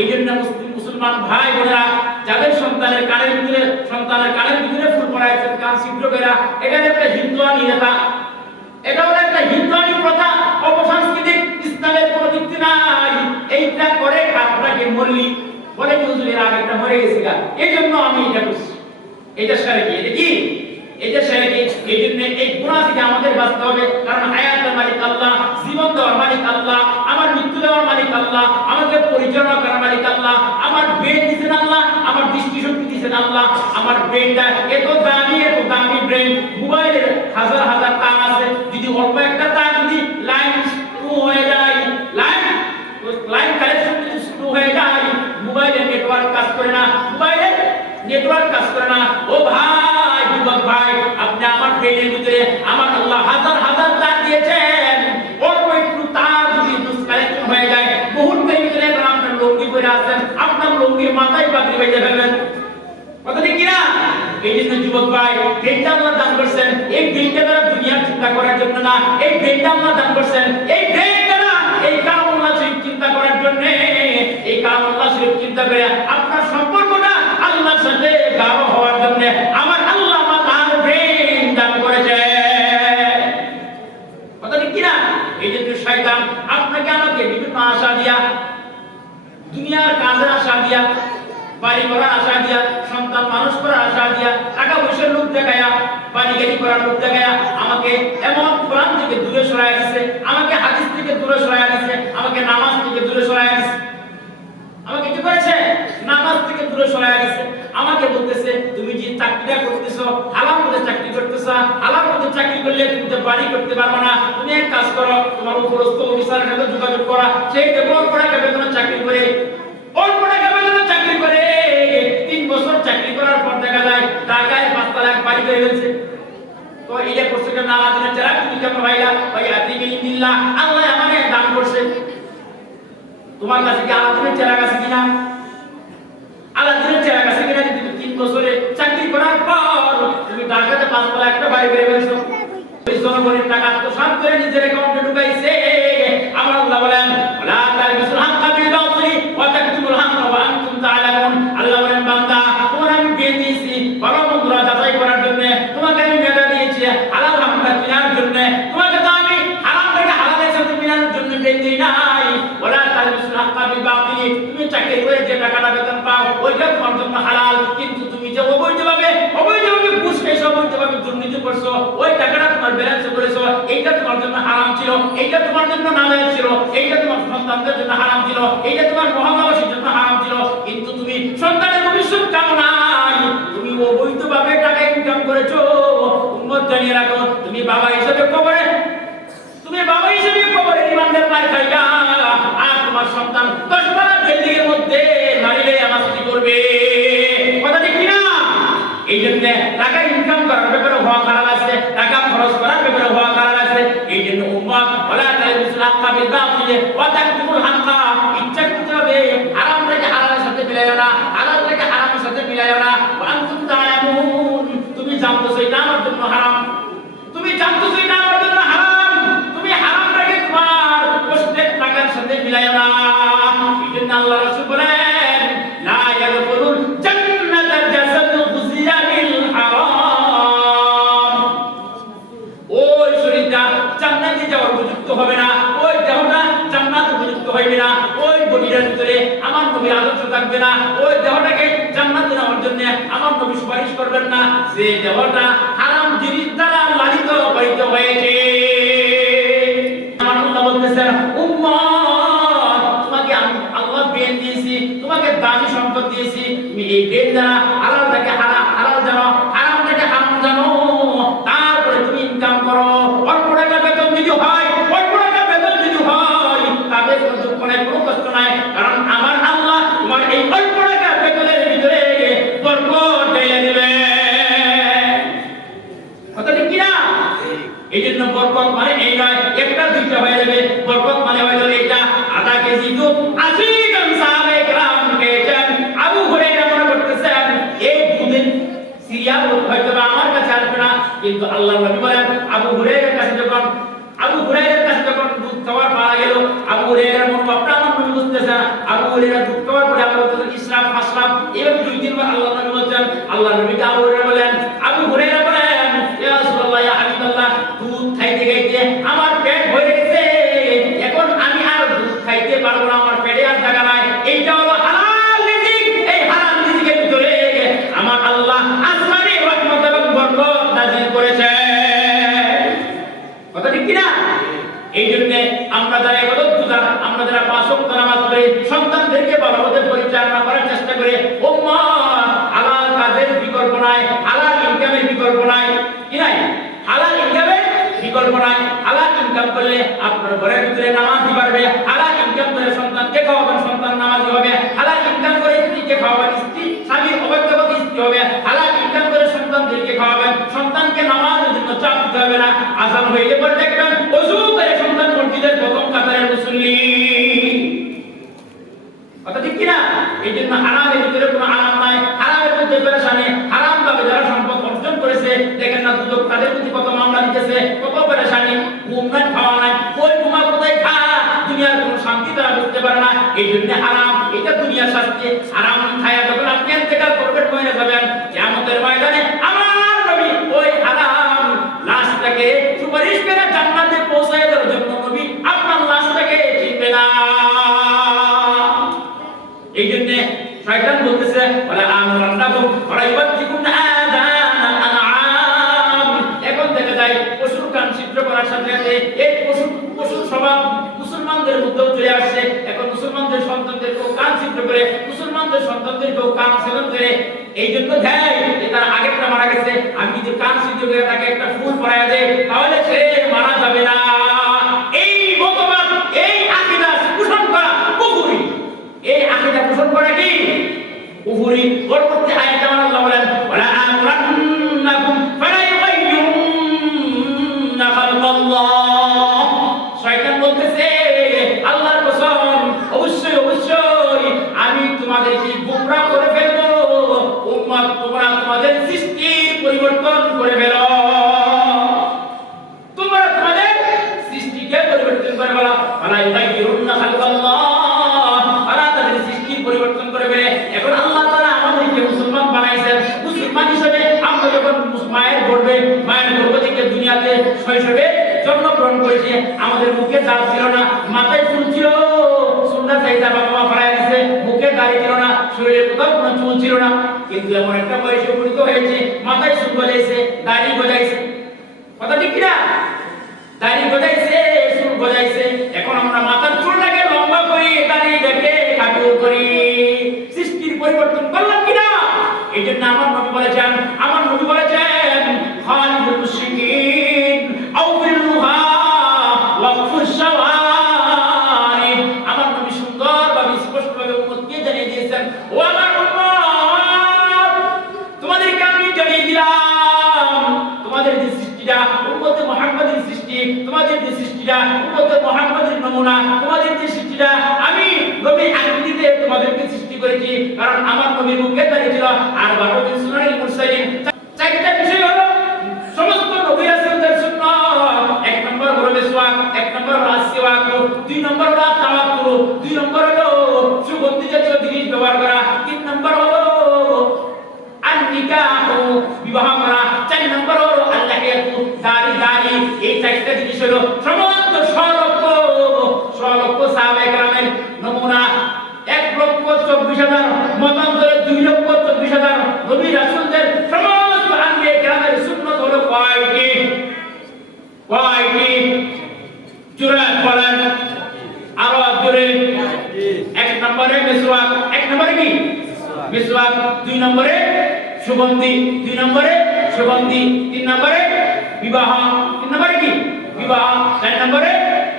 এই জন্য মুসলমান ভাই বোনেরা যাদের সন্তানের কানের ভিতরে ফুল পরাইছে কান ছিদ্র করে এখানে একটা হিন্দুয়ানি নেতা এটা হলো একটা হিন্দুয়ানি প্রথা অপসংস্কৃতিক ইসলামের কোনো ভিত্তি নাই এইটা করে কাপড়াকে মরলি বলে হুজুরের আগে একটা মরে গেছে গা এই জন্য আমি এটা করছি এটা সেরে কি এটা কি এটা সেরে কি এই জন্য এই গুনাহ থেকে আমাদের বাঁচতে হবে কারণ হায়াতের মালিক আল্লাহ জীবন দেওয়ার মালিক আল্লাহ আমার মৃত্যু দেওয়ার মালিক আল্লাহ আমাকে পরিচালনা করার মালিক আল্লাহ আমার ব্রেন দিয়েছেন আল্লাহ আমার দৃষ্টিশক্তি দিয়েছেন আল্লাহ আমার ব্রেনটা এত দামি ব্রেন মোবাইলের হাজার হাজার তার আছে যদি অল্প একটা তার যদি লাইন স্ক্রু হয়ে যায় লাইন কানেকশন যদি স্ক্রু হয়ে যায় মোবাইলের নেটওয়ার্ক কাজ করে না ও ভাই যুবক ভাই আপনি আমার ব্রেনের ভিতরে আমার আল্লাহ হাজার হাজার তার দিয়েছেন অল্প একটু তার যদি ডিসকানেকশন হয়ে যায় মুহূর্তের ভিতরে আপনার লঙ্গি পরে আছেন আপনার লঙ্গির মাথায় পাগড়ি বেঁধে ফেলবেন কথা ঠিক কিনা এই জন্য যুবক ভাই ব্রেনটা আল্লাহ দান করছেন এই ব্রেনটা দ্বারা দুনিয়ার চিন্তা করার জন্য না এই ব্রেনটা আল্লাহ দান করছেন এই ব্রেন দ্বারা এই কালামুল্লাহ শরীফ চিন্তা করার জন্য এই কালামুল্লাহ শরীফ চিন্তা করে আপনার সম্পর্কটা আল্লাহর সাথে গাঢ় হওয়ার জন্য আমার আল্লাহ তার ব্রেন দান করেছে কথা ঠিক কিনা এই জন্য শয়তান আপনাকে আমাকে বিভিন্ন আশা দিয়া দুনিয়ার কাজের আশা দিয়া বাড়ি করার আশা দিয়া সন্তান মানুষ করার আশা দিয়া টাকা পয়সার লোক দেখায়া বাড়ি গাড়ি করার লোক দেখায়া আমাকে এমন কোরআন থেকে দূরে সরাইয়া দিচ্ছে আমাকে হাদিস থেকে দূরে সরাইয়া দিচ্ছে আমাকে নামাজ থেকে দূরে সরাইয়া দিচ্ছে আমাকে কি করেছে নামাজ থেকে দূরে সরাইয়া দিচ্ছে আমাকে বলতেছে তুমি যে চাকরিটা করতেছো হালাল পথে চাকরি করতেছো হালাল পথে চাকরি করলে তুমি তো বাড়ি করতে পারবে না তুমি এক কাজ করো তোমার উপরস্থ অফিসারের সাথে যোগাযোগ করা সেই ডেভেলপ করা বেতনের চাকরি করে অল্প টাকা বেতনের চাকরি করে 3 বছর চাকরি করার পর দেখা যায় ঢাকায় 5 লাখ বাড়ি করে ফেলছে তো এটা করছে কেন আলাদিনের চেরা তুমি কেমন ভাইলা ভাই আতিবিল্লাহ আল্লাহ আমাকে দান করছে তোমার কাছে কি আলাদিনের চেরা আছে কিনা বাইরে বের হয়েছো, ওই জনগণের টাকা আত্মসাৎ করে নিজের অ্যাকাউন্টে ঢুকাইছে। আমার আল্লাহ বলেন ওয়ালা তালবিসুল হাক্কা বিল বাতিলি ওয়া তাকতুমুল হাক্কা ওয়া আনতুম তা'লামুন। আল্লাহ বলেন বান্দা তোমার আমি দিয়ে দিয়েছি ভালো মন্দরা যাচাই করার জন্য, তোমাকে আমি মেধা দিয়েছি হালাল হারামটা চেনার জন্য, তোমাকে তো আমি হারাম থেকে হালালের সাথে মিলানোর জন্য বেঁধে নাই। ওয়ালা তালবিসুল হাক্কা বিল বাতিলি, তুমি চাকরি করে যে টাকাটা বেতন পাও ওইটা তোমার জন্য হালাল, কিন্তু তুমি যে অবৈধভাবে ঘুষ খেয়েছো, অবৈধভাবে দুর্নীতি করছো, ওই টাকাটা তোমার ব্যালেন্সে করেছো, এইটা তোমার জন্য হারাম ছিল, এইটা তোমার জন্য নাজায়েজ ছিল, এইটা তোমার সন্তানদের জন্য হারাম ছিল, এইটা তোমার মহল্লাবাসীর জন্য হারাম ছিল, কিন্তু তুমি সন্তানের ভবিষ্যৎ কামনায় তুমি অবৈধভাবে টাকা ইনকাম করেছো। উম্মত জানিয়ে রাখো, তুমি বাবা হিসেবে কবরে ইমানদের মার খাইবা, আর তোমার সন্তান 10 বার বিল্ডিংয়ের মধ্যে নারীলে আমাস্তি করবে। কথা ঠিক না? এই জন্য টাকা ইনকাম করার ব্যাপারে হওয়া কারণ আছে, টাকা খরচ করার ব্যাপারে হওয়া কারণ আছে। এই জন্য উম্মত ওয়ালা তালবিসুল হাক্কা বিল বাতিল ওয়া তাকতুমুল হাক্কা, ইচ্ছাকৃতভাবে হারাম থেকে হালালের সাথে মিলাইও না, হালাল থেকে হারামের সাথে মিলাইও না। ওয়া আনতুম তা'লামুন, তুমি জানতেছো এটা আমার জন্য হারাম, তুমি জানতেছো এটা আমার জন্য হারাম, তুমি হারামটাকে তোমার কষ্টের টাকার সাথে মিলাইও না। এই জন্য আল্লাহ রাসূল বলেন লা ইয়াদখুলুল জান্নাতা জাসাদু গুযিয়া বিল হারাম, ওই শরীরটা জান্নাতে যাওয়ার উপযুক্ত হবে না, ওই দেহটা জান্নাতে উপযুক্ত হবে না, ওই বডির ভিতরে আমার নবীর আদর্শ থাকবে না, ওই দেহটাকে জান্নাতে নেওয়ার জন্য আমার নবী সুপারিশ করবেন না, যে দেহটা হারাম জিনিস দ্বারা লালিত পালিত হয়েছে। আমার আল্লাহ বলতেছেন উম্মত তোমাকে আল্লাহ ব্রেন দিয়েছি, তোমাকে দামি সম্পদ দিয়েছি, তুমি এই ব্রেন দ্বারা হালাল থেকে হালাল জানো, হারাম থেকে হারাম জানো, তারপরে তুমি ইনকাম করো। অল্প টাকা বেতন যদি হয়, তাহলে কোনো দুঃখ নাই, কোনো কষ্ট নাই, কারণ আমার আল্লাহ তোমার এই অল্প টাকা বেতনের ভিতরে বরকত ঢেলে দিবে। কথা ঠিক কিনা? এই জন্য বরকত মানে এই নয় একটা দুইটা হয়ে যাবে, বরকত মানে হয়ে যাবে এটা আধা কেজি দুধ 80 জন সাহাবে کرام খেয়েছেন। আবু হুরায়রা মনে করতেছেন এই দুধের সিরিয়া হয়তো আমার কাছে আসবে না, কিন্তু আল্লাহর নবী বলেন আবু হুরায়রার কাছে যখন দুধ খাওয়ার পাওয়া গেল, আবু হুরায়রার মনোভাবটা আমার নবী বুঝতেছে। আবু হুরায়রা দুধ খাওয়ার পরে আবার বলতেছেন ইসরাফ মাসরাফ, এভাবে 2-3 বার আল্লাহর নবী বলেন। আল্লাহর নবীকে আবু হুরায়রা বলেন ইয়া রাসূলুল্লাহ ইয়া হাবিবাল্লাহ, দুধ খাইতে খাইতে আমার পেট ভরে গেছে, এখন আমি আর দুধ খাইতে পারবো না, আমার পেটে আর জায়গা নাই। এইটা হলো হালাল রিজিক, এই হালাল রিজিকের ভিতরে আমার আল্লাহ আসমানি রহমত এবং বরকত নাযিল করেছে। কথা ঠিক কিনা? এই জন্য আমরা যারা ইবাদত গুজার, আমরা যারা 5 ওয়াক্ত নামাজ পড়ি, সন্তানদেরকে ভালোভাবে পরিচালনা করার চেষ্টা করে, উম্মাহ হালাল কাজের বিকল্প নাই, হালাল ইনকামের বিকল্প নাই, কি নাই? হালাল ইনকামের বিকল্প নাই। হালাল ইনকাম করলে আপনার ঘরের ভিতরে নামাজি বাড়বে, হালাল ইনকাম করে সন্তানকে খাওয়াবেন, সন্তান নামাজি হবে, হালাল ইনকাম করে স্ত্রীকে খাওয়াবেন, স্ত্রী স্বামীর অবাধ্যতা স্ত্রী হবে, হালাল ইনকাম করে সন্তানদেরকে খাওয়াবেন, সন্তানকে নামাজের জন্য চাপ দিতে হবে না। আযান হইলে পরে দেখবেন ওযু করে সন্তান মসজিদের প্রথম কাতারের মুসল্লি। কথা ঠিক কিনা? এই জন্য হারামের ভিতরে কোনো আরাম নাই, হারামের মধ্যে পেরেশানি, হারাম ভাবে যারা সম্পদ অর্জন করেছে দেখেন না দুদক তাদের প্রতি কত মামলা দিতেছে, কত পেরেশানি, ঘুম নাই, খাওয়া নাই, ওই ঘুমা কোথায় খা, দুনিয়ার কোনো শান্তি তারা বুঝতে পারে না। এই জন্য হারাম, এটা দুনিয়ার শাস্তি। হারাম খায়া যখন আপনি ইন্তেকাল করবেন, হয়ে যাবেন কিয়ামতের ময়দানে আমার নবী ওই হারাম লাশটাকে সুপারিশ করে জান্নাতে পৌঁছায় দেওয়ার জন্য নবী আপনার লাশটাকে চিনবে না। এই জন্য শয়তান বলতেছে ওয়ালা আমরান্নাকুম ওয়া ইউবাতিকুম আযান আনআম, এখন দেখা যায় পশুর কান ছিদ্র করার সাথে সাথে এই পশুর স্বভাব মুসলমানদের মধ্যেও চলে আসছে। এখন মুসলমানদের সন্তানদেরকেও কান ছিদ্র করে, মুসলমানদের সন্তানদেরকেও কান ছেদন করে। এই জন্য দেয় যে তার আগেরটা মারা গেছে, আমি যদি কান ছিদ্র করে তাকে একটা ফুল পরায়া দেয় তাহলে সে মারা যাবে না। এই মতবাদ, এই আকীদা পোষণ করা কুফরি, এই আকীদা পোষণ করা কি কুফরি। পরবর্তী আয়াতে আল্লাহ বলেন ওয়ালা আমরান্নাকুম ফালা ইউগাইয়িরুন্না খালকাল্লাহ, শয়তান বলতেছে আল্লাহর কসম অবশ্যই আমি তোমাদেরকে গোমরাহ করে ফেলবো, উম্মত তোমরা তোমাদের সৃষ্টি পরিবর্তন করে ফেলো। করেছি, আমাদের মুখে দাঁত ছিল না, মাথায় চুল ছিল, চুলটা চাইতা বাবা ফেলাই দিছে, মুখে দাড়ি ছিল না, শরীরে কোথাও কোনো চুল ছিল না, কিন্তু এমন একটা বয়সে উপনীত হয়েছে, মাথায় চুল গজাইছে, দাড়ি গজাইছে। কথা ঠিক কিনা? দাড়ি গজাইছে, চুল গজাইছে। এখন আমরা মাথার চুলটাকে লম্বা করি, দাড়িটাকে খাটো করি। সৃষ্টির পরিবর্তন করলাম কিনা? এই জন্য আমার নবী বলেছেন, খালিদুল মুশরিকিন আউবিলুহা ওয়াকফুশ শাওয়ারি। আমার নবী সুন্দরভাবে স্পষ্টভাবে উম্মতকে জানিয়ে দিয়েছেন, ও আমার উম্মত, তোমাদেরকে আমি জানিয়ে দিলাম, তোমাদের যে সৃষ্টিটা উম্মতে মুহাম্মাদের সৃষ্টি, তোমাদের যে সৃষ্টিটা উম্মতে মুহাম্মাদের নমুনা, তোমাদের যে সৃষ্টিটা আমি নবী আকৃতিতে তোমাদেরকে সৃষ্টি করেছি, কারণ আমার নবীর মুখে দাঁড়িয়ে ছিল। আর বারোটি সুনানুল মুরসালিন, চারটা বিষয় হলো সমস্ত নবী রাসূলদের সুন্নাত। এক নম্বর হলো মিসওয়াক, এক নম্বর হলো আসওয়াক, দুই নম্বর হলো তাওয়াক্কুল, দুই নম্বর হলো সুগন্ধি জাতীয় জিনিস ব্যবহার করা, তিন নম্বর হলো নিকাহ বিবাহ করা, চার নম্বর হলো আল্লাহিয়াতু দাড়ি। এই চারটা জিনিস হলো সমস্ত সলক্ষ সাহাবায়ে কেরামের নমুনা। 1,24,000 মতান্তরে 2,24,000 নবী রাসূলদের সমস্ত আম্বিয়া কেরামের সুন্নাত হলো কয়টি? জোরে বলেন, আরো জোরে। এক নম্বরে মিসওয়াক, এক নম্বরে কি? মিসওয়াক। দুই নম্বরে সুগন্ধি, দুই নম্বরে সুগন্ধি, তিন নম্বরে বিবাহ, তিন নম্বরে কি? বিবাহ, চার নম্বরে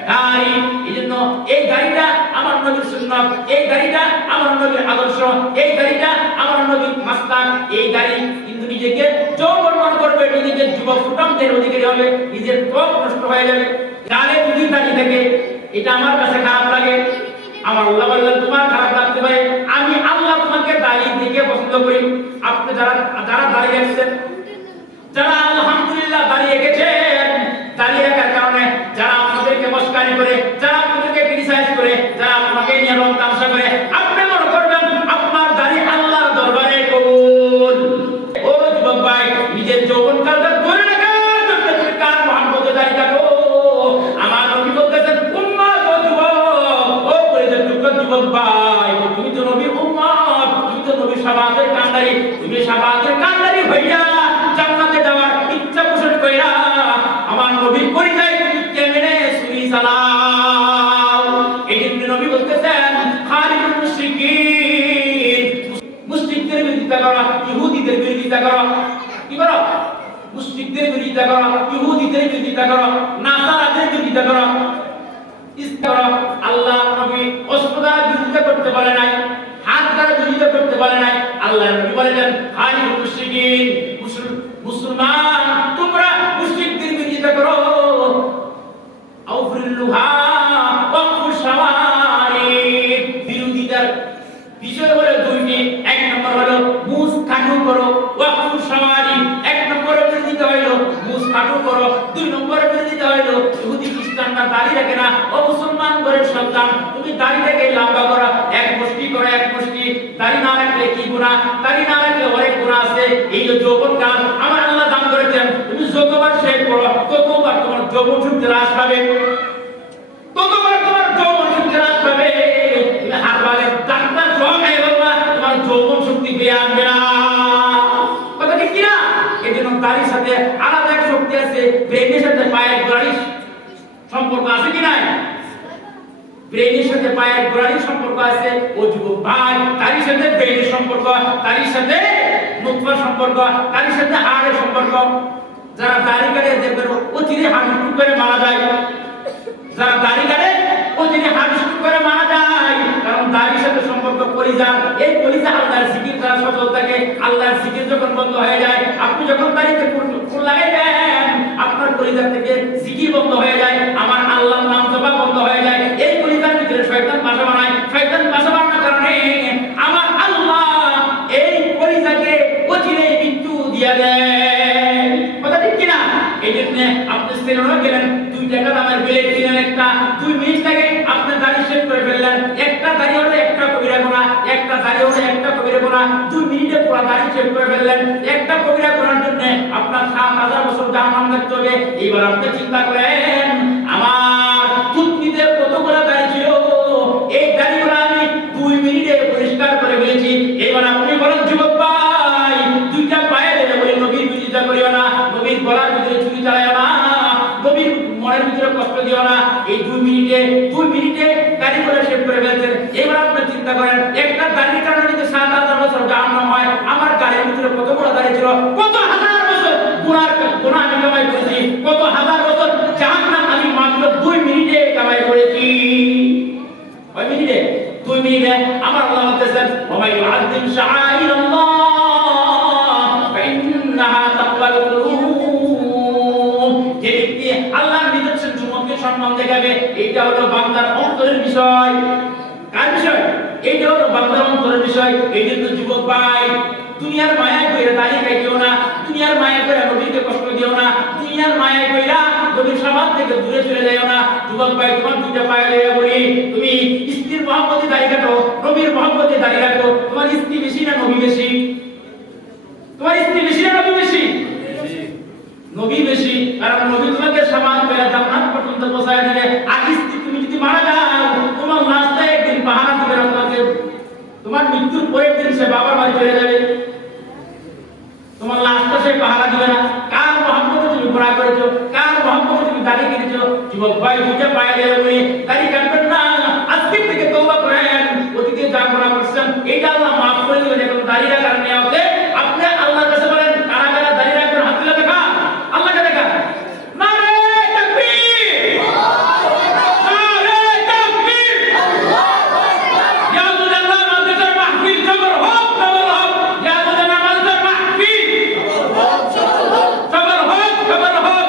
দাড়ি। এইজন্য এই দাড়িটা আমার নবীর সুন্নাত, এই দাড়িটা আমার নবীর আদর্শ, এই দাড়িটা আমার নবীর মাসলাক। এই দাড়ি কিন্তু নিজেকে যৌবন মনে করবে, নিজেকে যুবক ফুটামদের অধিকারী হবে, নিজের ত্বক নষ্ট হয়ে যাবে। গালে যদি দাড়ি থাকে, এটা আমার কাছে খারাপ লাগে, আমার আল্লাহ বললেন তোমার খারাপ লাগতে পারে, আমি আল্লাহ তোমাকে দাড়ি দেখে পছন্দ করি। আপনি যারা দাড়ি রাখছেন, যারা আলহামদুলিল্লাহ দাড়ি রেখেছেন, দাড়ি রাখার কারণে যারা আপনাদেরকে মস্কারি করে, যারা আপনাদেরকে ক্রিটিসাইজ করে, যারা আপনাকে নিয়ে রং তামাশা করে, আপনি মনে করবেন আপনার দাড়ি আল্লাহর দরবারে কবুল। ও যুবক ভাই, নিজের যৌবনকালটা ধরে রাখার জন্য তুমি কার মহব্বতে দাড়ি কাটো। আমার নবী বলতেছেন, উম্মত ও যুবক, ও পরিজন যুবক ভাই, তুমি তো নবীর উম্মত, তুমি তো নবীর শাফাআতের কান্ডারি, তুমি শাফাআতের কান্ডারি হইয়া জান্নাতে যাওয়ার ইচ্ছা পোষণ কইরা আমার নবীর পরিচয় তুমি কেমনে সুরি চালাও। এই জন্য নবী বলতেছেন, খালিদুল মুশরিকিন, মুশরিকদের বিরোধিতা করো, ইহুদিদের বিরোধিতা করো। কি করো? মুশরিকদের বিরোধিতা করো, ইহুদিদের বিরোধিতা করো, নাসারাদের বিরোধিতা করো। আল্লাহ নবী অস্ত্র দ্বারা বিরোধিতা করতে বলে নাই, হাত দ্বারা বিরোধিতা করতে বলে নাই। আল্লাহ নবী বলেছেন, খালিদুল মুশরিকিন, মুসলমান তোমরা মুশরিকদের বিরোধিতা করো। আউফিলুহা ওয়াকফুশ শাওয়ারি। বিরোধিতার বিষয় হলো দুইটি। এক নম্বর হলো মুস কাটু করো, ওয়াকফুশ শাওয়ারি। এক নম্বরে বিরোধিতা হলো মুস কাটু করো, দুই নম্বরে বিরোধিতা হলো ইহুদি খ্রিস্টানরা দাড়ি রাখে না। ও মুসলমান ঘরের সন্তান, তুমি দাড়িটাকে লম্বা করো, এক মুষ্টি করো, এক মুষ্টি। দাড়ি না রাখলে কি গুনাহ? দাড়ি না রাখলে অনেক গুনাহ আছে। এই যে যৌবনকাল আমার আল্লাহ দান করেছেন, তুমি যতবার শেভ করো ততবার তোমার যৌবন শক্তি হ্রাস পাবে, ততবার তোমার যৌবন শক্তি হ্রাস পাবে। তুমি হারবারে ডাক্তার সহ খাইবে না, তোমার যৌবন শক্তি পেয়ে আনবে না। কথা ঠিক কিনা? এই জন্য দাড়ির সাথে আলাদা এক শক্তি আছে, ব্রেনের সাথে পায়ের গোড়ালির সম্পর্ক আছে কি নাই? ব্রেনের সাথে পায়ের গোড়ালির সম্পর্ক আছে। ও যুবক ভাই, দাড়ির সাথে ব্রেনের সম্পর্ক, দাড়ির সাথে নুতফার সম্পর্ক, দাড়ির সাথে হাড়ের সম্পর্ক। যারা দাড়ি কাটে দেখবেন অচিরে হাঁটু করে মারা যায়, যারা দাড়ি কাটে অচিরে হাঁটু করে মারা যায়, কারণ দাড়ির সাথে সম্পর্ক কলিজা। এই কলিজা আল্লাহর জিকির দ্বারা সচল থাকে। আল্লাহর জিকির যখন বন্ধ হয়ে যায়, আপনি যখন দাড়িতে ফুল লাগাই দেন, আপনার কলিজা থেকে জিকির বন্ধ হয়ে যায়, আমার আল্লাহর নাম জপা বন্ধ হয়ে যায়। এই কলিজার ভিতরে শয়তান বাসা বানায়। শয়তান বাসা বানানোর কারণে আমার আল্লাহ এই কলিজাকে অচিরে মৃত্যু দিয়ে দেয়। কথা ঠিক কিনা? এই জন্য আপনি সেলুনে গেলেন, 2 টাকা দামের ব্লেড কিনেন, একটা 2 মিনিট লাগে আপনি দাড়ি শেভ করে ফেললেন। একটা দাড়ি হলে একটা কবিরা গুনাহ, একটা দাড়ি হলে একটা কবিরা গুনাহ। 2 মিনিটে পুরো দাড়ি শেভ করে ফেললেন। একটা কবিরা গুনার জন্য আপনার 7,000 বছর জাহান্নামে যেতে হবে। এইবার আপনি চিন্তা করেন, আমার থুতনিতে কতগুলো দাড়ি ছিল, এই দাড়িগুলো আমি 2 মিনিটে পরিষ্কার করে ফেলেছি। এবার আপনি বলেন যুবক ভাই, দুইটা পায়ে ধরে বলে নবীর বিরোধিতা করিও না, নবীর গলার ভিতরে ছুরি চালাইও না, নবীর মনের ভিতরে কষ্ট দিও না। এই 2 মিনিটে দাড়িগুলো শেভ করে ফেলছেন। এবার আপনি চিন্তা করেন, একটা দাড়ির কারণে যদি 7,000 বছর জাহান্নাম হয়, আমার গাড়ির ভিতরে কতগুলো দাড়ি ছিল, কত হাজার বছর গুনাহ আমি কামাই করেছি, কত হাজার বছর জাহান্নাম আমি মাত্র 2 মিনিটে কামাই করেছি। কয় মিনিটে? 2 মিনিটে। আমার আল্লাহ বলতেছেন, ওয়া মাই ইউআযিম শাআইরাল্লাহ ফাইন্নাহা তাকওয়াল কুলুব। যে ব্যক্তি আল্লাহর নিদর্শন সমূহকে সম্মান দেখাবে, এটা হলো বান্দার অন্তরের বিষয়। কার বিষয়? এটা হলো বান্দার অন্তরের বিষয়। এই জন্য যুবক ভাই, দুনিয়ার মায়া কইরা দাঁড়িয়ে খাইও না, দুনিয়ার মায়া কইরা নবীকে কষ্ট দিও না, দুনিয়ার মায়া কইরা নবীর সমাজ থেকে দূরে চলে যাও না। যুবক ভাই, তোমার দুইটা পায়ে লইয়া বলি, তুমি স্ত্রীর মহব্বতে দাঁড়িয়ে রাখো, নবীর মহব্বতে দাঁড়িয়ে রাখো। তোমার স্ত্রী বেশি না নবী বেশি? তোমার স্ত্রী বেশি না নবী বেশি? নবী বেশি। কারণ নবী তোমাকে সমাজ কইরা জান্নাত পর্যন্ত পৌঁছায় দিবে। আর স্ত্রী তুমি যদি মারা যাও, তোমার লাশটা একদিন পাহাড় দিবে তোমাকে, তোমার মৃত্যুর পরের দিন সে বাবার বাড়ি চলে যাবে, তোমার লাশটা সে পাহারা দিবে না। কার মহব্বতে তুমি গোনা করেছো, কার মহব্বতে তুমি দাড়ি কেটেছো? যুবক ভাই, দুইটা পায়ে ধরে বলি, দাড়ি কাটবেন না, আজকে থেকে তওবা করেন। অতীতে যা গোনা করছেন এটা আল্লাহ মাফ করে দিবেন। এখন দাড়ি রাখার নিয়তে আপনি আল্লাহর কাছে বলেন, কারা কারা দাড়ি রাখবেন হাত তুলে দেখা, আল্লাহকে দেখা। নারে তাকবীর, নারে তাকবীর, ইয়া আল্লাহ মাদ্রাসার মাহফিল জবর হোক, জবর হোক, ইয়া আল্লাহ মাদ্রাসার মাহফিল জবর হোক, জবর হোক।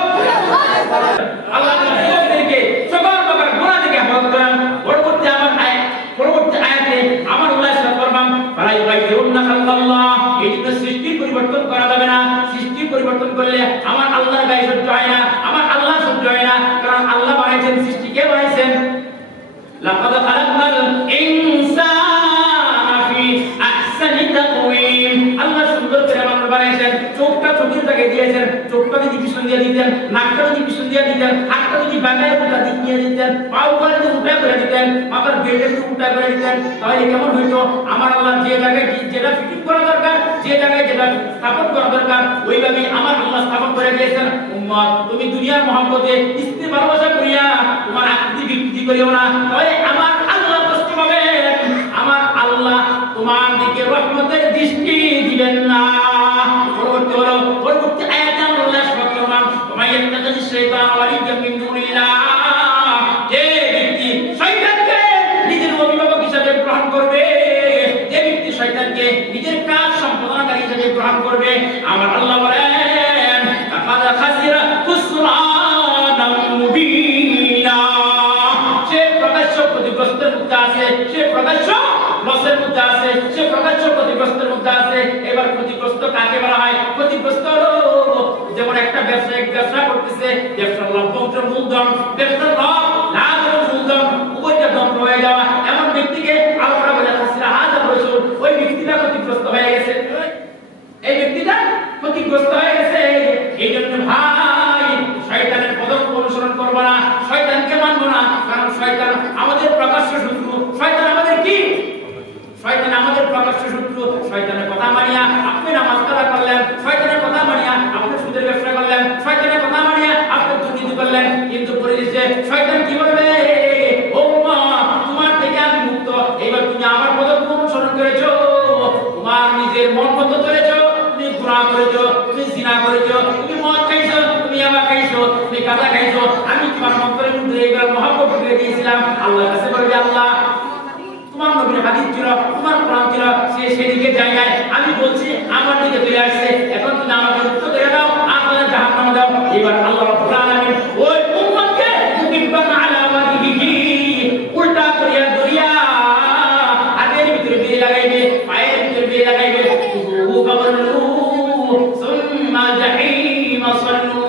আল্লাহ তাআলাকে সকল প্রকার গুনাহ থেকে হেফাজত করেন। পরবর্তী আয়াতে আমার আল্লাহ সাল্লাল্লাহু আলাইহি ওয়াসাল্লাম ফালা ইউগাইয়িরুন্না খালকাল্লাহ, এই যে সৃষ্টি পরিবর্তন করা যাবে না। সৃষ্টি পরিবর্তন করলে আমার আল্লাহর গায়ে সহ্য হয় না, আমার আল্লাহ সহ্য হয় না। কারণ আল্লাহ বানাইছেন, সৃষ্টি কে বানাইছেন? লাকাদ খালাকনাল ইনসানা ফি আহসানি তাকওয়িম। আল্লাহ সুন্দর করে মানুষ বানাইছেন। চোখটা চোখের জায়গায় দিয়েছেন, চোখটা যদি পিছন দিয়ে দিতেন, নাকটা যদি পিছন দিয়ে দিতেন, হাতটা যদি বাঁকায় উল্টা দিক দিয়ে দিতেন, পাউটা যদি উল্টা করে দিতেন, মাথার বেড়ে যদি উল্টা করে দিতেন, তাহলে কেমন হইতো? আমার আল্লাহ যে জায়গায় যেটা ফিটিং করা দরকার, যে জায়গায় যেটা স্থাপন করা দরকার, ওইভাবেই আমার আল্লাহ স্থাপন করে দিয়েছেন। উম্মত, তুমি দুনিয়ার মহব্বতে স্ত্রী ভালোবাসা করিয়া তোমার আকৃতি বিকৃতি করিও না, তাহলে আমার আল্লাহ কষ্ট পাবে। আমার আল্লাহ তোমার দিকে রহমতের দৃষ্টি দিবেন না। পরবর্তী আয়াতে আল্লাহ সত্যমান, ওয়া ইয়াত্তাকিস শাইতান ওয়ালিয়্যাম মিন দুনিল্লাহ। যে ব্যক্তি শয়তানকে নিজের অভিভাবক হিসেবে গ্রহণ করবে, যে ব্যক্তি শয়তানকে নিজের কাজ সম্পাদনকারী হিসেবে গ্রহণ করবে, আমার আল্লাহ বলেন, ফাকাদ খাসিরা খুসরানাম মুবিনা। সে প্রকাশ্য ক্ষতিগ্রস্তের মধ্যে আছে, সে প্রকাশ্য লসের মধ্যে আছে, সে প্রকাশ্য ক্ষতিগ্রস্তের মধ্যে আছে। এবার ক্ষতিগ্রস্ত কাকে বলা হয়? ক্ষতিগ্রস্ত যেমন একটা ব্যবসায়িক ব্যবসা করতেছে, ব্যবসার লভ্যাংশ মূলধন, ব্যবসার লাভ এবং মূলধন উভয়টা ধ্বংস হয়ে যাওয়া, এমন ব্যক্তিকে আল্লাহ বলে খাসিরা হাজার বছর। ওই ব্যক্তিটা ক্ষতিগ্রস্ত হয়ে গেছে, এই ব্যক্তিটা ক্ষতিগ্রস্ত হয়ে গেছে। এই জন্য ভাই, শয়তানের পদক্ষেপ অনুসরণ করবো না, শয়তানকে মানবো না। কারণ শয়তান আমাদের প্রকাশ্য শত্রু। শয়তান আমাদের কি? শয়তান আমাদের প্রকাশ্য শত্রু। শয়তানের কথা মানিয়া আপনি নামাজ কাজা করলেন, শয়তানের কথা মানিয়া আপনি সুদের ব্যবসা করলেন, শয়তানের কথা মানিয়া আপনি দুর্নীতি করলেন, কিন্তু পরিশেষে শয়তান কি বলবে? ও মা, তোমার থেকে আমি মুক্ত। এবার তুমি আমার পদক্ষেপ অনুসরণ করেছো, তোমার নিজের মন মতো চলেছো, তুমি গুনাহ করেছো, তুমি জিনা করেছো, তুমি মদ খাইছো, তুমি ইয়াবা খাইছো, তুমি গাঁজা খাইছো। আমি তোমার অন্তরের মধ্যে এইবার মহব্বত করে দিয়েছিলাম। আল্লাহর কাছে বলবে, আল্লাহ তোমার নবীর হাদিস ছিল, তোমার কোরআন ছিল, সে সেদিকে জায়গায় আমি বলছি আমার দিকে চলে আসছে। এখন তুমি আমাকে মুক্ত করে দাও, আপনারা জাহান্নামে দাও। এবার আল্লাহ রাব্বুল আলামিন ওই উম্মতকে মুকিব্বান আলা ওয়াজিহি উল্টা করিয়া দরিয়া হাতের ভিতরে বিয়ে লাগাইবে, পায়ের ভিতরে বিয়ে লাগাইবে। সুম্মা জাহিম সাল্লু।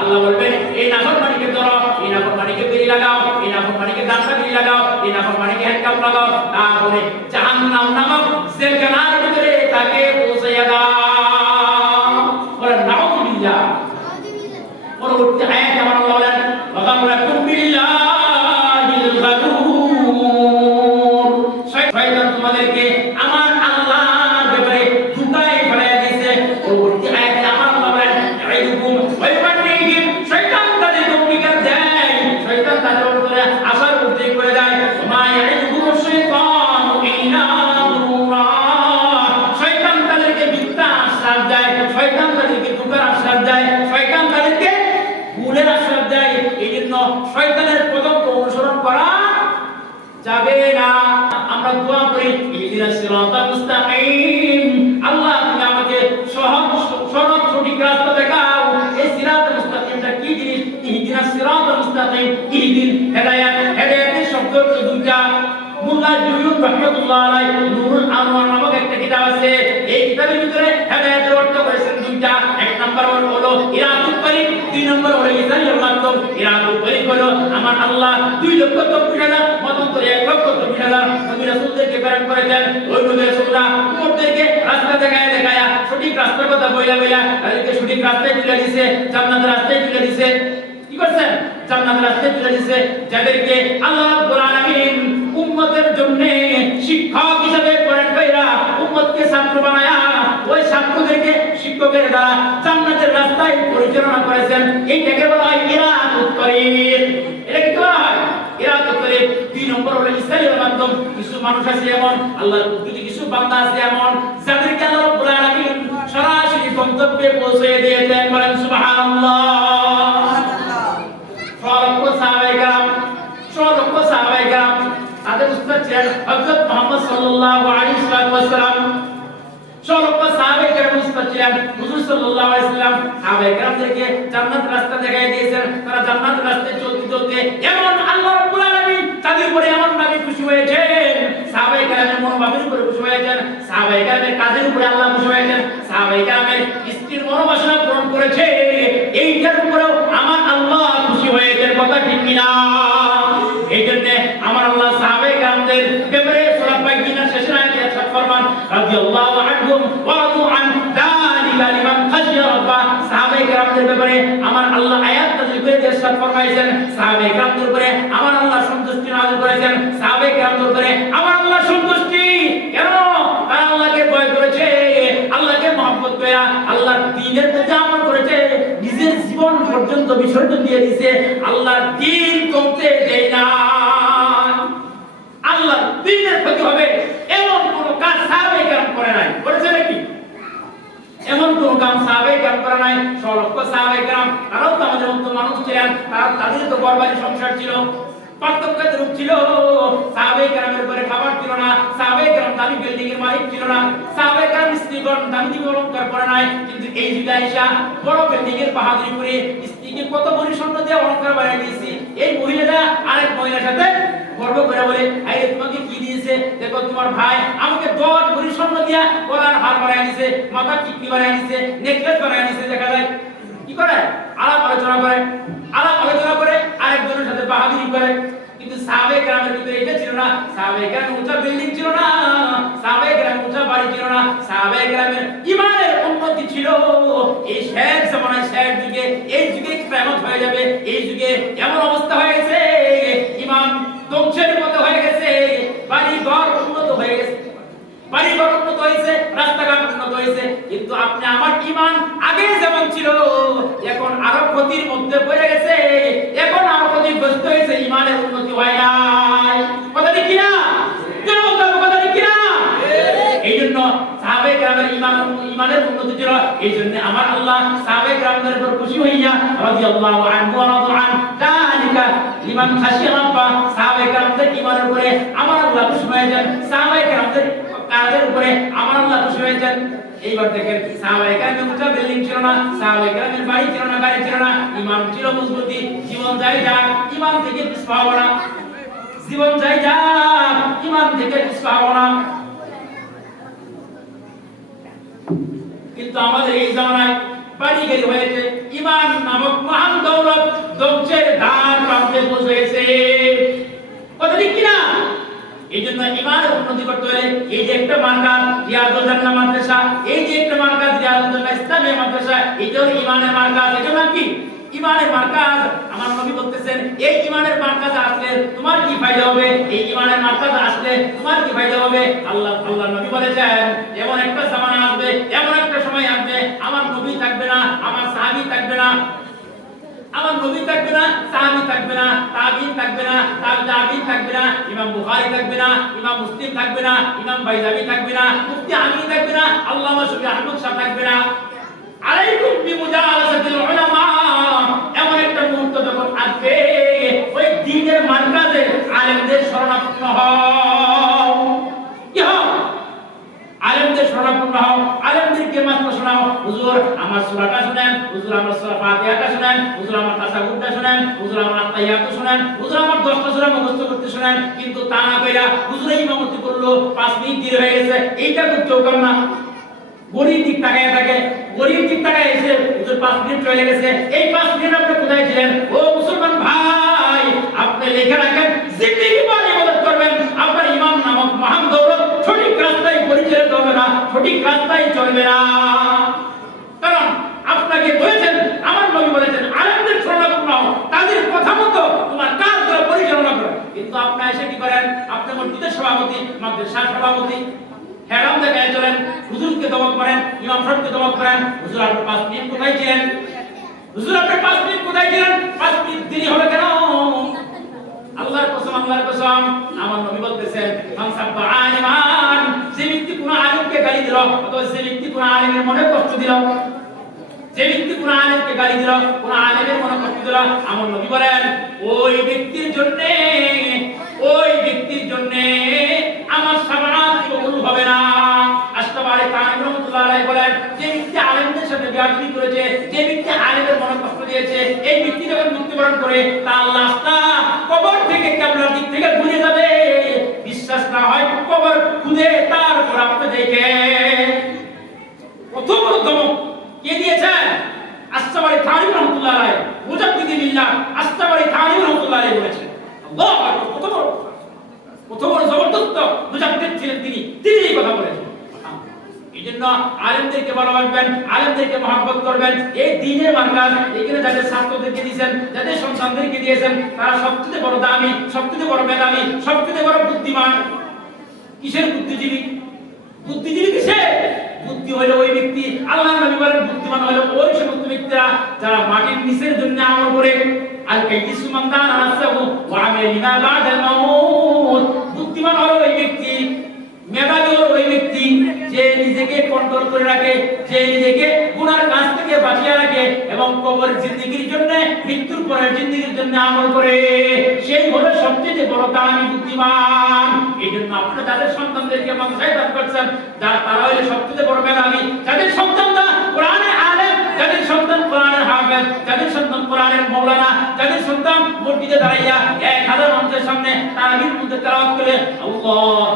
আল্লাহ বলবেন, এই নাফরমানিকে ধরো, এই নাফরমানিকে বিয়ে লাগাও, এই নাফরমানিকে দাঁড়া বিয়ে লাগাও, এই নাফরমানিকে হ্যান্ডকাপ লাগাও, তারপরে জাহান্নাম নামক জেলখানার ভিতরে তাকে পৌঁছাইয়া দাও। বলেন নাউযুবিল্লাহ। পরবর্তী আয়াতে আমার আল্লাহ বলেন, ওয়া গামরাকুম আমাদেরকে আমার আল্লাহর ব্যাপারে ধোঁকায় ফেলাইয়া দিয়েছে। পরবর্তী আয়াতে আমার আল্লাহ বলেন ইয়াইদুকুম ওয়া ইউবান্নিহিম, শয়তান তাদের অঙ্গীকার দেয়, শয়তান তাদের উপরে আশার উদ্রেক করে দেয়। মা ইয়াইদুকুম শাইতানু ইল্লা গুরুরা, শয়তান তাদেরকে মিথ্যা আশ্বাস দেয়, শয়তান তাদেরকে ধোঁকার আশ্বাস দেয়, শয়তান তাদেরকে ভুলের আশ্বাস দেয়। এই জন্য শয়তানের পদক্ষেপ অনুসরণ করা যাবে না। আমরা দোয়া করি ইহদিনাস সিরাতাল মুস্তাকিম, আল্লাহ তুমি আমাকে সহজ সরল সঠিক রাস্তা দেখাও। এই সিরাতাল মুস্তাকিমটা কি জিনিস? ইহদিনাস সিরাতাল মুস্তাকিম, ইহদিন হেদায়েত, হেদায়েতের শব্দ দুইটা। মুল্লা জুয়ুন রাহমাতুল্লাহ আলাইহি নূরুল আনওয়ার নামক একটা কিতাব আছে, এই কিতাবের ভিতরে হেদায়েতের অর্থ করেছেন দুইটা। এক নাম্বার হলো ইরাদুল তরিক, দুই নাম্বার হলো ইজাইল মাতলুব। ইরাদুল তরিক হলো আমার আল্লাহ 2,24,000 মতান্তরে 1,24,000 নবী রাসূলদেরকে প্রেরণ করেছেন। ওই নবী রাসূলরা উম্মতদেরকে রাস্তা দেখায় দেখায়া সঠিক রাস্তার কথা বইলা বইলা তাদেরকে সঠিক রাস্তায় তুলে দিয়েছে, জান্নাতের রাস্তায় তুলে দিয়েছে। কি করছেন? জান্নাতের রাস্তায় তুলে দিয়েছে। যাদেরকে আল্লাহ রাব্বুল আলামিন উম্মতের জন্য শিক্ষক হিসেবে প্রেরণ কইরা উম্মতকে ছাত্র বানায়া ওই ছাত্রদেরকে শিক্ষকের দ্বারা জান্নাতের রাস্তায় পরিচালনা করেছেন। এইটাকে বলা হয় ইরাদুত তরিক। এটা কি বলা হয়? ইরাদুত তরিক। দুই নম্বর হলো ইসলামের মাধ্যম। কিছু মানুষ আছে এমন, আল্লাহর যদি কিছু বান্দা আছে এমন, যাদেরকে আল্লাহ রাব্বুল আলামিন সরাসরি গন্তব্যে পৌঁছে দিয়েছেন। বলেন সুবহানাল্লাহ। তাদের উস্তাদ ছিলেন হযরত মুহাম্মদ সাল্লাল্লাহু আলাইহি ওয়াসাল্লাম। সর্বপ্রথম সাহাবায়ে কেরাম উস্তাদ ছিলেন হুজুর সাল্লাল্লাহু আলাইহি ওয়াসাল্লাম। সাহাবায়ে কেরামদেরকে জান্নাতের রাস্তা দেখায় দিয়েছেন। তারা জান্নাতের রাস্তায় চলতে চলতে এমন আল্লাহ রাব্বুল আলামিন তাদের উপরে এমন ভাবে খুশি হয়েছেন, সাহাবায়ে কেরামের মনোভাবের উপরে খুশি হয়েছেন, সাহাবায়ে কেরামের কাজের উপরে আল্লাহ খুশি হয়েছেন, সাহাবায়ে কেরামের স্ত্রীর মনোবাসনা পূরণ করেছে, এইটার উপরেও আমার আল্লাহ খুশি হয়েছেন। কথা ঠিক কিনা? এইজন্য আমার আল্লাহ সাহাবায়ে কেরামদের ব্যাপারে সূরা বাইয়িনার শেষের আয়াতে ইরশাদ ফরমান রাদিয়াল্লাহু আনহুম ওয়া রাদু আন যালিকা লিমান খাশিয়া রাব্বা। সাহাবায়ে কেরামদের ব্যাপারে আমার আল্লাহ আয়াত নাযিল করে ইরশাদ ফরমাইছেন, সাহাবায়ে কেরামদের উপরে আমার আল্লাহ সন্তুষ্টি নাযিল করেছেন। সাহাবায়ে কেরামদের উপরে আমার আল্লাহ সন্তুষ্টি কেন? তারা আল্লাহকে ভয় করেছে, আল্লাহকে মহব্বত করে আল্লাহর দ্বীনের প্রতি আমল করেছে, নিজের জীবন পর্যন্ত বিসর্জন দিয়ে দিয়েছে, আল্লাহর দ্বীন কমতে দেয় না। আল্লাহর দ্বীনের ক্ষতি হবে এমন কোন কাজ সাহাবায়ে কেরাম করে নাই। করেছে নাকি? এমন কোন কাজ সাহাবায়ে কেরাম করে নাই। সলক্ষ সাহাবায়ে কেরাম তারাও তো আমাদের মতো মানুষ ছিলেন, তাদের তো ঘরবাড়ি সংসার ছিল, পার্থক্যের রূপ ছিল। সাহাবায়ে কেরামের উপরে খাবার ছিল না, সাহাবায়ে কেরাম দামি বিল্ডিং এর মালিক ছিল না, সাহাবায়ে কেরাম স্ত্রীগণ দামি অলংকার পরে নাই। কিন্তু এই যুগে আয়েশা বড় বিল্ডিং এর বাহাদুরি করে স্ত্রীকে কত ভরি স্বর্ণ দিয়ে অলংকার বানিয়ে দিয়েছি। এই মহিলাটা আরেক মহিলার সাথে গর্ব করে বলে, আরে তোমাকে কি দিয়েছে? দেখো তোমার ভাই আমাকে 10 ভরি স্বর্ণ দিয়া গলার হার বানিয়ে দিয়েছে, মাথা টিকলি বানিয়ে দিয়েছে, নেকলেস বানিয়ে দিয়েছে। দেখা যায় কি করে? আলাপ আলোচনা করে, আলাপ আলোচনা করে আরেকজনের সাথে বাহাদুরি করে। কিন্তু সাহাবায়ে কেরামের ভিতরে এটা ছিল না। সাহাবায়ে কেরামের উঁচা বিল্ডিং ছিল না, সাহাবায়ে কেরামের উঁচা বাড়ি ছিল না, সাহাবায়ে কেরামের ঈমানের উন্নতি ছিল। এই শেষ জামানায়, শেষ যুগে, এই যুগে কিয়ামত হয়ে যাবে, এই যুগে এমন অবস্থা হয়ে গেছে, ঈমান ধ্বংসের মতো হয়ে গেছে, বাড়ি ঘর উন্নত হয়ে গেছে, বাড়ি ঘর উন্নত হয়েছে, রাস্তাঘাট উন্নত হয়েছে, কিন্তু আপনি আমার ঈমান আগে যেমন ছিল এখন আরো ক্ষতির মধ্যে পড়ে গেছে, এখন আরো ক্ষতিগ্রস্ত হয়েছে, ঈমানের উন্নতি হয় নাই। কথা ঠিক কিনা? কেন বলতে কথা ঠিক কিনা? এই জন্য সাহাবায়ে কেরামের ঈমানের উন্নতি ছিল। এই জন্য আমার আল্লাহ সাহাবায়ে কেরামদের উপর খুশি হইয়া রাদিয়াল্লাহু আনহু ওয়া রাদু আন যালিকা লিমান খাশিয়া রাব্বা। সাহাবায়ে কেরামদের ঈমানের উপরে আমার আল্লাহ খুশি হয়েছেন, সাহাবায়ে কেরামদের কাজের উপরে আমার আল্লাহ খুশি হয়েছেন। এইবার দেখেন সাহাবায়ে কেরামের উঁচা বিল্ডিং ছিল না, সাহাবায়ে কেরামের বাড়ি ছিল না, গাড়ি ছিল না, ঈমান ছিল মজবুতি। জীবন যাই যাক ঈমান থেকে পিছু পাবো না, জীবন যাই যাক ঈমান থেকে পিছু পাবো না। কিন্তু আমাদের এই জামানায় বাড়ি গাড়ি হয়েছে, ঈমান নামক মহান দৌলত ধ্বংসের দ্বার প্রান্তে পৌঁছে গেছে। কথা ঠিক কিনা? এই জন্য ঈমানের উন্নতি করতে হলে এই যে একটা মার্কাজ রিয়াজুল জান্নাহ মাদ্রাসা, এই যে একটা মার্কাজ রিয়াজুল জান্নাহ ইসলামিয়া মাদ্রাসা, এটাও ঈমানের মার্কাজ। এটা নাম কি? ইমানের মার্কাজ। আমার নবী বলতেছেন এই ইমানের মার্কাজ আসলে তোমার কি ফায়দা হবে, এই ইমানের মার্কাজ আসলে তোমার কি ফায়দা হবে। আল্লাহ নবী বলেছেন এমন একটা জামানা আসবে, এমন একটা সময় আসবে, আমার নবী থাকবে না, আমার সাহাবী থাকবে না, আমার নবী থাকবে না, সাহাবী থাকবে না, তাবিঈন থাকবে না, তাবিঈন থাকবে না, ইমাম বুখারী থাকবে না, ইমাম মুসলিম থাকবে না, ইমাম বাইজাবি থাকবে না, মুফতি আমিনী থাকবে না, আল্লামা শফি আহমদ শাহ থাকবে না। আলাইকুম বিমুজালাসাতিল উলামা। এমন একটা মুহূর্ত যখন আসবে ওই দ্বীনের মার্কাজে আলেমদের শরণাপন্ন হও। কি হও? আলেমদের শরণাপন্ন হও, আলেমদেরকে মাত্র শোনাও। হুজুর আমার সূরাটা শুনেন, হুজুর আমার সূরা ফাতিহাটা শুনেন, হুজুর আমার তাসাউউদটা শুনেন, হুজুর আমার আত্তাহিয়াতু শুনেন, হুজুর আমার 10টা সূরা মুখস্থ করতে শুনেন। কিন্তু তা না কইরা হুজুর ইমামতি করলো, 5 মিনিট দেরি হয়ে গেছে, এইটা করতেও কম না। গরিব দিক তাকায় থাকে, গরিব দিক তাকায় এসে হুজুর 5 মিনিট চলে গেছে, এই 5 মিনিট আপনি কোথায় ছিলেন? ও মুসলমান ভাই, আপনি লেখা রাখেন জিন্দেগি ভর ইবাদত করবেন, আপনার ইমাম নামক মহান দৌলত সঠিক রাস্তায় পরিচালিত হবে না, সঠিক রাস্তায় চলবে না। কারণ আপনাকে বলেছেন, আমার নবী বলেছেন আলেমদের শরণাপন্ন হও, তাদের কথা মতো তোমার কাজ দ্বারা পরিচালনা করো। কিন্তু আপনি এসে কি করেন? আপনি মসজিদের সভাপতি, মাদ্রাসার সভাপতি, হেরাম জায়গায় চলেন, হুজুরকে দমক করেন, ইমাম সাহেবকে দমক করেন। হুজুর আপনি 5 মিনিট কোথায় ছিলেন? হুজুর আপনি 5 মিনিট কোথায় ছিলেন? 5 মিনিট দেরি হলো কেন? আল্লাহর কসম, আল্লাহর কসম, আমার নবী বলতেছেন মান সাব্বা আলিমান, যে ব্যক্তি কোন আলেমকে গালি দিল অথবা যে ব্যক্তি কোন আলেমের মনে কষ্ট দিল, যে ব্যক্তি কোন আলেমকে গালি দিল, কোন আলেমের মনে কষ্ট দিল, আমার নবী বলেন ওই ব্যক্তির জন্য আমার শাফাআত কবুল হবে না। আশরাফ তানভী রাহমাতুল্লাহ আলাইহি বলেন যে ব্যক্তি আলেমদের সাথে বেয়াদবি করেছে, যে ব্যক্তি আলেমের মনে কষ্ট দিয়েছে, এই ব্যক্তি যখন মৃত্যুবরণ করে তার লাশটা কবর থেকে কিবলার দিক থেকে ঘুরে যাবে। বিশ্বাস না হয় কবর খুঁজে তারপর আপনি দেখেন। প্রথম ধমক কে দিয়েছেন? আশরাফ তানভী রাহমাতুল্লাহ আলাইহি, মুজাদ্দিদি বিল্লাহ আশরাফ তানভী রাহমাতুল্লাহ আলাইহি বলেছেন। আল্লাহু আকবার, কত বড় জবরদস্ত মুজাদ্দিদ ছিলেন তিনি এই কথা বলেছেন। এইজন্য আলেমদেরকে ভালোবাসবেন, আলেমদেরকে মহব্বত করবেন। এই দ্বীনের মার্কাজ এখানে যাদের ছাত্রদেরকে দিয়েছেন, যাদের সন্তানদেরকে দিয়েছেন, তারা সবচেয়ে বড় দামি, সবচেয়ে বড় মেধাবী, সবচেয়ে বড় বুদ্ধিমান। কিসের বুদ্ধিজীবী? বুদ্ধিজীবী কিসের? বুদ্ধি হলো ওই ব্যক্তি, আল্লাহর নবী বলেন বুদ্ধিমান হলো ওই সমস্ত ব্যক্তিরা যারা মাটির নিচের জন্য আমল করে। আল কাইয়িসু মান দানা নাফসাহু ওয়া আমিলা লিমা বা'দাল মাউত। বুদ্ধিমান হলো ওই ব্যক্তি, মেধাবী হলো ওই ব্যক্তি যে নিজেকে কন্ট্রোল করে রাখে, যে নিজেকে গুনার কাজ থেকে বাঁচিয়ে রাখে এবং কবরের জিন্দেগির জন্য, মৃত্যুর পরের জিন্দেগির জন্য আমল করে। সেই হলো সবচেয়ে বড় দামি বুদ্ধিমান। এইজন্য আপনি যাদের সন্তানদেরকে মাদ্রাসায় দান করছেন, তারা হলো সবচেয়ে বড় মেধাবী। যাদের সন্তানরা কোরআনের আলেম, যাদের সন্তান কোরআনের হাফেজ, যাদের সন্তান কোরআনের মাওলানা, যাদের সন্তান মসজিদে দাঁড়াইয়া 1000 মানুষের সামনে তারাবির মধ্যে তেলাওয়াত করে, আল্লাহ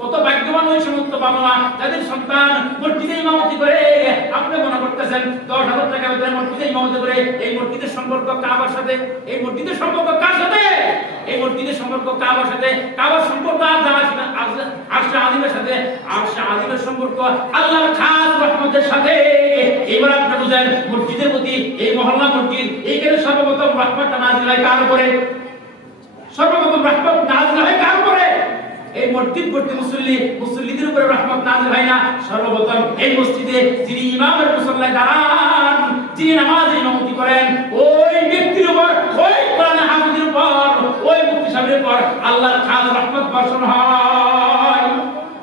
কত ভাগ্যবান ওই সমস্ত বাবা যাদের সন্তান মসজিদে ইমামতি করে। আপনি মনে করতেছেন 10,000 টাকা বেতনে মসজিদে ইমামতি করে, এই মসজিদের সম্পর্ক কাবার সাথে? এই মসজিদের সম্পর্ক কার সাথে? এই মসজিদের সম্পর্ক কাবার সাথে। কাবার সম্পর্ক আরশে আজিমের সাথে। আরশে আজিমের সম্পর্ক আল্লাহর খাস রহমতের সাথে। এবার আপনি বুঝেন মসজিদের প্রতি, এই মহল্লা মসজিদ, এইখানে সর্বপ্রথম রহমতটা নাযিল হয় কার উপরে? সর্বপ্রথম রহমত নাযিল হয় কার উপরে? এই মসজিদ ভর্তি মুসল্লিদের উপরে রহমত নাযিল হয় না। সর্বপ্রথম এই মসজিদে যিনি ইমামের মুসল্লায় দাঁড়ান, যিনি নামাজে ইমামতি করেন, ওই ব্যক্তির উপর, ওই কোরআনের হাফেজের উপর, ওই মুফতি সাহেবের উপর আল্লাহর খাস রহমত বর্ষণ হয়।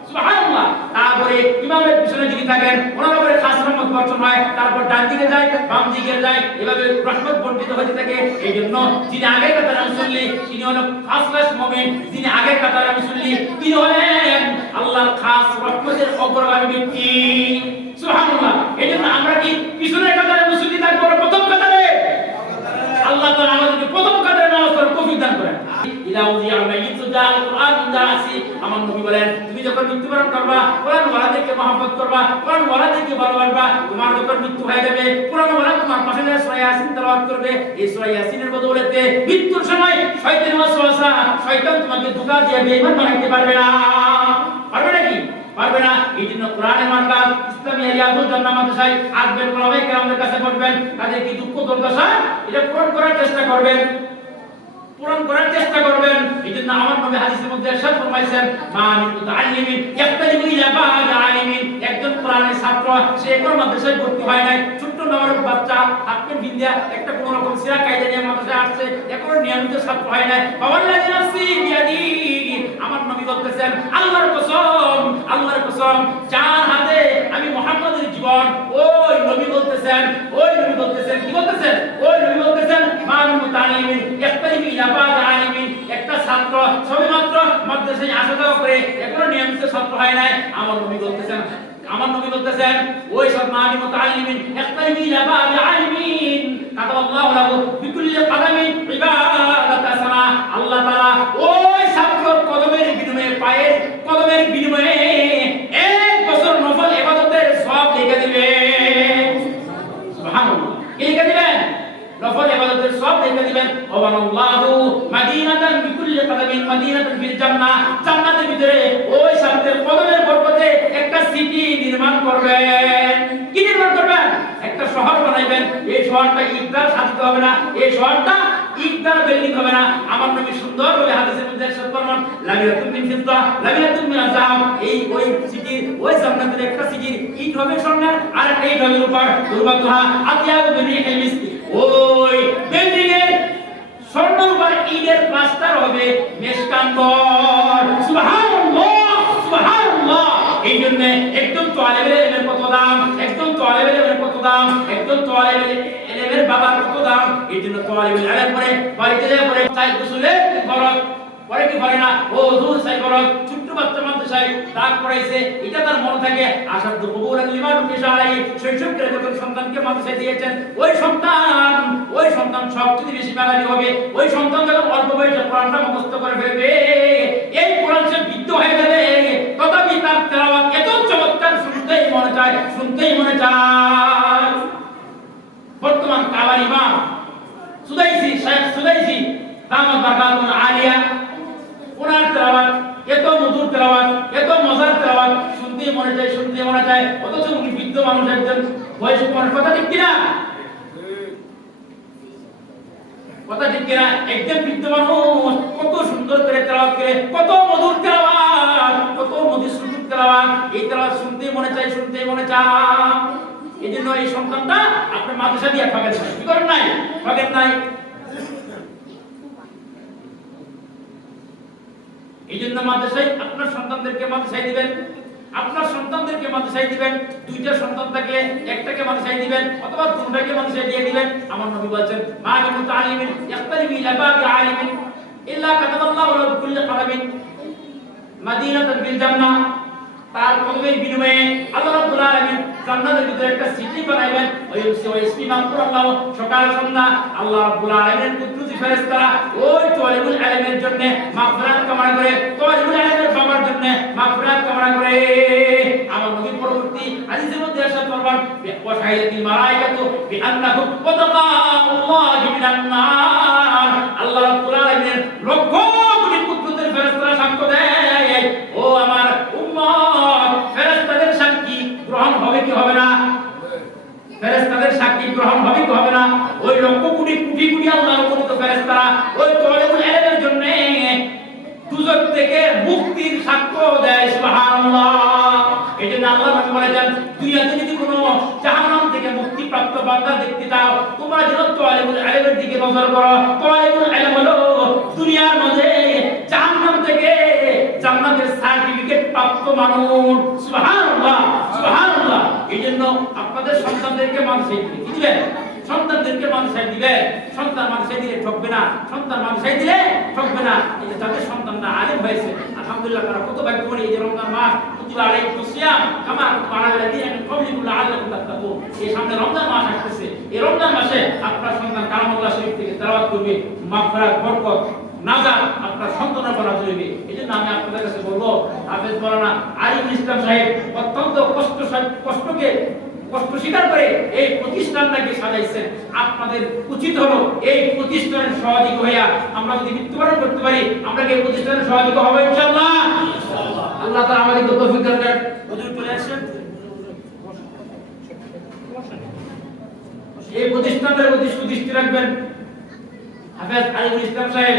সুবহানাল্লাহ। তারপরে ইমামের পিছনে যিনি থাকেন ওনার উপরে খাস রহমত বর্ষণ হয়। তারপর ডান দিকে যায়, বাম দিকে যায়, এভাবে রহমত বর্ষিত হতে থাকে। এইজন্য যিনি আগের কাতারে মুসল্লি তিনি হলো ফার্স্ট ক্লাস মুমিন। যিনি আগের কাতারে মুসল্লি তিনি হলেন আল্লাহর খাস রহমতের অগ্রগামী ব্যক্তি। সুবহানাল্লাহ। এইজন্য আমরা কি পিছনের কাতারে মুসল্লি থাকবো, প্রথম কাতারে? আল্লাহ তাআলা আমাদেরকে প্রথম কাতারে নামাজ পড়ার তৌফিক দান করেন। ইলা উযিয়া মাইয়িতু জাল কুরআন দাসি। আমার নবী বলেন তুমি যখন মৃত্যুবরণ করবা, কোরআন ওয়ালাদেরকে মহব্বত করবা, কোরআন ওয়ালাদেরকে ভালোবাসবা, তোমার যখন মৃত্যু হয়ে যাবে কোরআন ওয়ালা তোমার পাশে সূরা ইয়াসিন তেলাওয়াত করবে। এই সূরা ইয়াসিনের বদৌলতে মৃত্যুর সময় শয়তানের ওয়াসওয়াসা, শয়তান তোমাকে ধোঁকা দিয়ে বেঈমান বানাইতে পারবে না। পারবে নাকি? পারবে পারবে না। এই জন্য কোরআনের মার্কাজ ইসলামী রিয়াদুল জান্নাহ মাদ্রাসায় আসবেন, ওলামায়ে কেরামদের কাছে পড়বেন, তাদের কি দুঃখ দুর্দশা এটা পূরণ করার চেষ্টা করবেন, পূরণ করার চেষ্টা করবেন। এই জন্য আমার নবী হাদিসের মধ্যে ইরশাদ ফরমাইছেন, মা মিন মুতাআল্লিমিন ইয়াক্তালিবু ইলা বা'দি আলিমিন, একজন কোরআনের ছাত্র সে কোন মাদ্রাসায় ভর্তি হয় নাই, ছোট্ট নবর বাচ্চা আপনি বিদ্যা একটা কোন রকম সিরা কায়দা নিয়ে মাদ্রাসায় আসছে, এখন নিয়মিত ছাত্র হয় নাই। ফাওয়াল্লাযি নাফসি বিয়াদি, আমার নবী বলতেছেন আল্লাহর কসম, আল্লাহর কসম যার হাতে আমি মুহাম্মদের জীবন, ওই নবী বলতেছেন, ওই নবী বলতেছেন, কি বলতেছেন, ওই নবী বলতেছেন মা মিন মুতাআল্লিমিন ইয়াক্তালিবু ইলা বা'দি আলিমিন, একটা ছাত্র সবেমাত্র মাদ্রাসায় আসা যাওয়া করে এখনো নিয়মিত ছাত্র হয় নাই, আমার নবী বলতেছেন, আমার নবী বলতেছেন ওই সব মানি মুতাআল্লিমিন ইয়াক্তালিবু ইলা বা'দি আলিমিন কাতাবাল্লাহু লাহু বিকুল্লি কদামিন ইবাদাতাস সানা, আল্লাহ তাআলা ওই ছাত্রর কদমের বিনিময়ে, পায়ের কদমের বিনিময়ে 1 বছর নফল ইবাদতের সওয়াব লিখে দিবেন। সুবহানাল্লাহ, কি লিখে দিবেন? নফল ইবাদতের সওয়াব লিখে দিবেন। ওয়াল্লাহু মাদিনাতান বিকুল্লি কদামিন মাদিনাতান ফিল জান্নাহ, জান্নাতের ভিতরে ওই ছাত্রের কদমের বরকতে একটা সিটি নির্মাণ করবেন। কি নির্মাণ করবেন? একটা শহর বানাইবেন। এই শহরটা ইট দ্বারা সাজাতে হবে না, এই শহরটা ইট দ্বারা বিল্ডিং হবে না। আমার নবী সুন্দরভাবে হাদিসের মধ্যে ইরশাদ ফরমান, লাবিয়াতুম মিন ফিদ্দা লাবিয়াতুম মিন যাহাব, এই ওই সিটির ওই জান্নাতের একটা সিটির ইট হবে স্বর্ণের, আর একটা ইট হবে রূপার, রূপাতুহা আতিয়াবু বিরিহিল মিসকি, ওই বিল্ডিং এর স্বর্ণ রূপার ইটের প্লাস্টার হবে মেশকাম্বর। সুবহানাল্লাহ, সুবহানাল্লাহ। এই জন্য একদম তালেবে ইলমের কত দাম, একদম তালেবে ইলমের কত দাম, একদম তালেবে ইলমের বাবার কত দাম। এই জন্য তালেবে ইলম পরে বাড়িতে যায় পরে চাই গোসলে ফরজ পরে কি করে না, ও হুজুর সাই ফরজ, ছোট্ট বাচ্চা মাদ্রাসায় দাগ পড়াইছে, এটা তার মনে থাকে আসাদু কবুলান লিমান ফিশালাই, শৈশবকালে যখন সন্তানকে মাদ্রাসায় দিয়েছেন ওই সন্তান সবচেয়ে বেশি মেধাবী হবে। ওই সন্তান যখন অল্প বয়সে কোরআনটা মুখস্থ করে ফেলবে, এই কোরআন সে বিদ্ধ হয়ে যাবে, তথাপি তার তেলাওয়াত এত চমৎকার, শুনতেই মনে চায়, শুনতেই মনে চায়। বর্তমান কাবার ইমাম সুদাইসি, শেখ সুদাইসি দামাত বারকাতুন আলিয়া, ওনার তেলাওয়াত এত মধুর তেলাওয়াত, এত মজার তেলাওয়াত, শুনতেই মনে চায়, শুনতেই মনে চায়। অথচ উনি বৃদ্ধ মানুষ, একজন বয়স্ক মানুষ, কথা ঠিক কিনা? কথা ঠিক কিনা? একজন বৃদ্ধ মানুষ কত সুন্দর করে তেলাওয়াত করে, কত মধুর তেলাওয়াত, কত মধুর সুন্দর তেলাওয়াত, এই তেলাওয়াত শুনতেই মনে চায়, শুনতেই মনে চায়। এই জন্য এই সন্তানটা আপনার মাদ্রাসা দিয়ে ঠকেন নাই, কি করেন নাই? ঠকেন নাই। এই জন্য মাদ্রাসায় আপনার সন্তানদেরকে মাদ্রাসায় দিবেন, আপনার সন্তানদেরকে মাদ্রাসায় দিবেন। দুইটা সন্তান থাকলে একটাকে মাদ্রাসায় দিবেন অথবা দুটাকে মাদ্রাসায় দিয়ে দিবেন। আমার নবী বলেছেন, মা মিন মুতাআল্লিমিন ইয়াক্তালিবু ইলা বা'দি আলিমিন ইল্লা কাতাবাল্লাহু লাহু বিকুল্লি কদামিন মাদিনাতান ফিল জান্নাহ, তার কদমের বিনিময়ে আল্লাহ রাব্বুল আলামিন জান্নাতের ভিতরে একটা সিটি বানাইবেন। ওই ইসমি মাগফুরাল্লাহ, সকাল সন্ধ্যা আল্লাহ রাব্বুল আলামিনের কুদরতি ফেরেশতারা ওই তালিবুল ইলমের জন্য মাগফিরাত কামনা করে, তালিবুল ইলমের বাবার জন্য মাগফিরাত কামনা করে। আমার নবী পরবর্তী হাদিসের মধ্যে ইরশাদ ফরমান, ওয়া শাহিদাতিল মালায়েকাতু বিআন্নাহুম ওয়াতাকাল্লাহু মিনান নার, আল্লাহ রাব্বুল আলামিনের লক্ষ কোটি কুদরতের ফেরেশতারা সাক্ষ্য দেয়, ও আমার উম্মত, ফেরেশতাদের সাক্ষী গ্রহণ হবে কি হবে না? ফেরেশতাদের সাক্ষী গ্রহণ হবে কি হবে না? ওই লক্ষ কোটি কোটি কোটি আল্লাহর অনুগত ফেরেশতারা ওই তালিবুল ইলমের জন্য দুজক থেকে মুক্তির সাক্ষ্য দেয়। সুবহানাল্লাহ। এজন্য আল্লাহ পাক বলেছেন, দুনিয়াতে যদি কোনো জাহান্নাম থেকে মুক্তি প্রাপ্ত বান্দা দেখতে চাও, তোমরা যেন তালিবুল ইলমের দিকে নজর করো। তালিবুল ইলম হলো দুনিয়ার মধ্যে জাহান্নাম থেকে জান্নাতের সার্টিফিকেট প্রাপ্ত মানুষ। সুবহানাল্লাহ, সুবহানাল্লাহ। এইজন্য আপনাদের সন্তানদেরকে মাদ্রাসায় দিবেন, সন্তানদেরকে মাদ্রাসায় দিবেন। সন্তান মাদ্রাসায় দিলে ঠকবে না, সন্তান মাদ্রাসায় দিলে ঠকবে না। এই যে তাদের সন্তানরা আলেম হয়েছে, আলহামদুলিল্লাহ, তারা কত ভাগ্যবান। এই যে রমজান মাস, কুতিবা আলাইকুমুস সিয়াম কামা কুতিবা আলাল লাযিনা মিন ক্বাবলিকুম লাআল্লাকুম তাত্তাকুন, এই সামনে রমজান মাস আসছে। এই রমজান মাসে আপনার সন্তান কালামুল্লাহ শরীফ থেকে তেলাওয়াত করবে, মাগফিরাত, বরকত, নাজাত আপনার সন্তানের উপর নাযিল হবে। এজন্য আমি আপনাদের কাছে বলবো, হাফেজ মাওলানা আলিমুল ইসলাম সাহেব অত্যন্ত কষ্ট স্বীকার করে এই প্রতিষ্ঠানটাকে সাজাইছেন। আপনাদের উচিত হলো এই প্রতিষ্ঠানের সহযোগী হইয়া আমরা যদি মৃত্যুবরণ করতে পারি, আমরা কি এই প্রতিষ্ঠানের সহযোগী হবো ইনশাআল্লাহ? আল্লাহ তাআলা আমাদেরকে তৌফিক দান করেন। হুজুর চলে আসেন। এই প্রতিষ্ঠানের প্রতি দৃষ্টি রাখবেন। হাফেজ আলিমুল ইসলাম সাহেব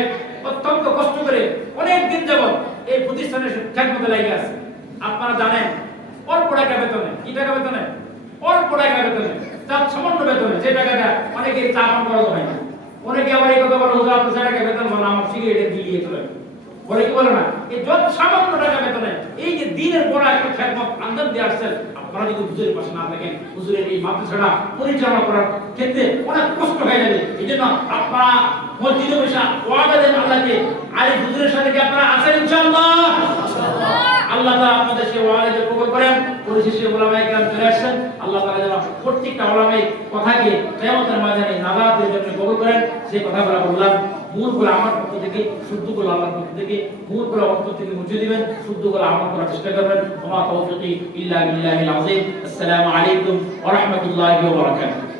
অত্যন্ত কষ্ট করে অনেক দিন যাবত এই প্রতিষ্ঠানের খেদমতে লেগে আছে। আপনারা জানেন অল্প টাকা বেতনে, কি টাকা বেতনে? অল্প টাকা বেতনে, তার সামান্য বেতনে, যে টাকাটা অনেকে চা পান করা হয় না। অনেকে আবার এই কথা বলে, হুজুর আপনার টাকা বেতন বলে আমার সিগারেটে দিয়ে চলে বলে, কি বলে না? এই যত সামান্য টাকা বেতনে এই যে দিনের বড় একটা খেদমত আঞ্জাম দিয়ে আসছেন, আপনারা যদি হুজুরের পাশে না থাকেন, হুজুরের এই মাদ্রাসাটা পরিচালনা করার ক্ষেত্রে অনেক কষ্ট হয়ে যাবে। এই জন্য আপনারা মসজিদে বসে ওয়াদা দেন আল্লাহকে, আলিফ হুজুরের সাথে কি আপনারা আছেন ইনশাআল্লাহ? আল্লাহ তাআলা আপনাদের সেই ওয়াদাকে কবুল করেন। পরিশেষে উলামায়ে কেরাম চলে আসছেন। আল্লাহ তাআলা যেন প্রত্যেকটা উলামায়ে কথাকে কিয়ামতের ময়দানে নাজাতের জন্য কবুল করেন। যে কথাগুলো বললাম ভুলগুলো আমার পক্ষ থেকে, শুদ্ধগুলো আল্লাহর পক্ষ থেকে, ভুলগুলো অন্তর থেকে মুছে দিবেন, শুদ্ধগুলো আমল করার চেষ্টা করবেন। ওয়া মা তাওফীকি ইল্লা বিল্লাহিল আযীম। আসসালামু আলাইকুম ওয়া রাহমাতুল্লাহি ওয়া বারাকাতুহু।